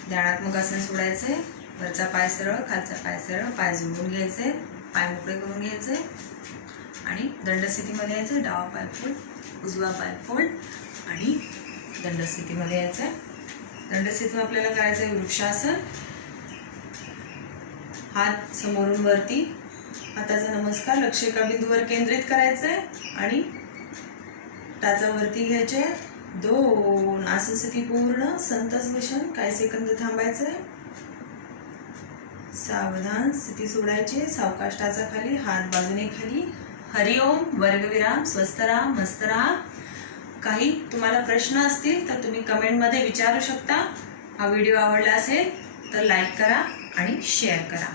ध्यानात्मक आसन सोडायचे। वरचा पाय सरळ, खालचा पाय सरळ, पाय जोडून घ्यायचे, पाय मोकळे करून घ्यायचे आणि दंडस्थितीमध्ये यायचं। डावा पाय फोल्ड, उजवा पाय फोल्ड आणि दंडस्थितीमध्ये यायचं। दंडस्थितीत आपल्याला करायचं आहे वृक्षासन। हात समोरून वरती, हाताचा नमस्कार लक्ष एका बिंदूवर केंद्रित करायचंय आणि टाचा वरती घ्यायचे। 2 आसन स्थिती पूर्ण, संतस बसन काही सेकंद थांबायचंय। सावधान स्थिती सोडायची, सावकाश टाचा खाली, हात बाजूने खाली। हरिओम, वर्गविराम, स्वस्थ राहा, मस्त राहा। काही तुम्हाला प्रश्न असतील तर तुम्ही कमेंटमध्ये विचारू शकता। हा व्हिडिओ आवडला असेल तर लाईक करा आणि शेअर करा।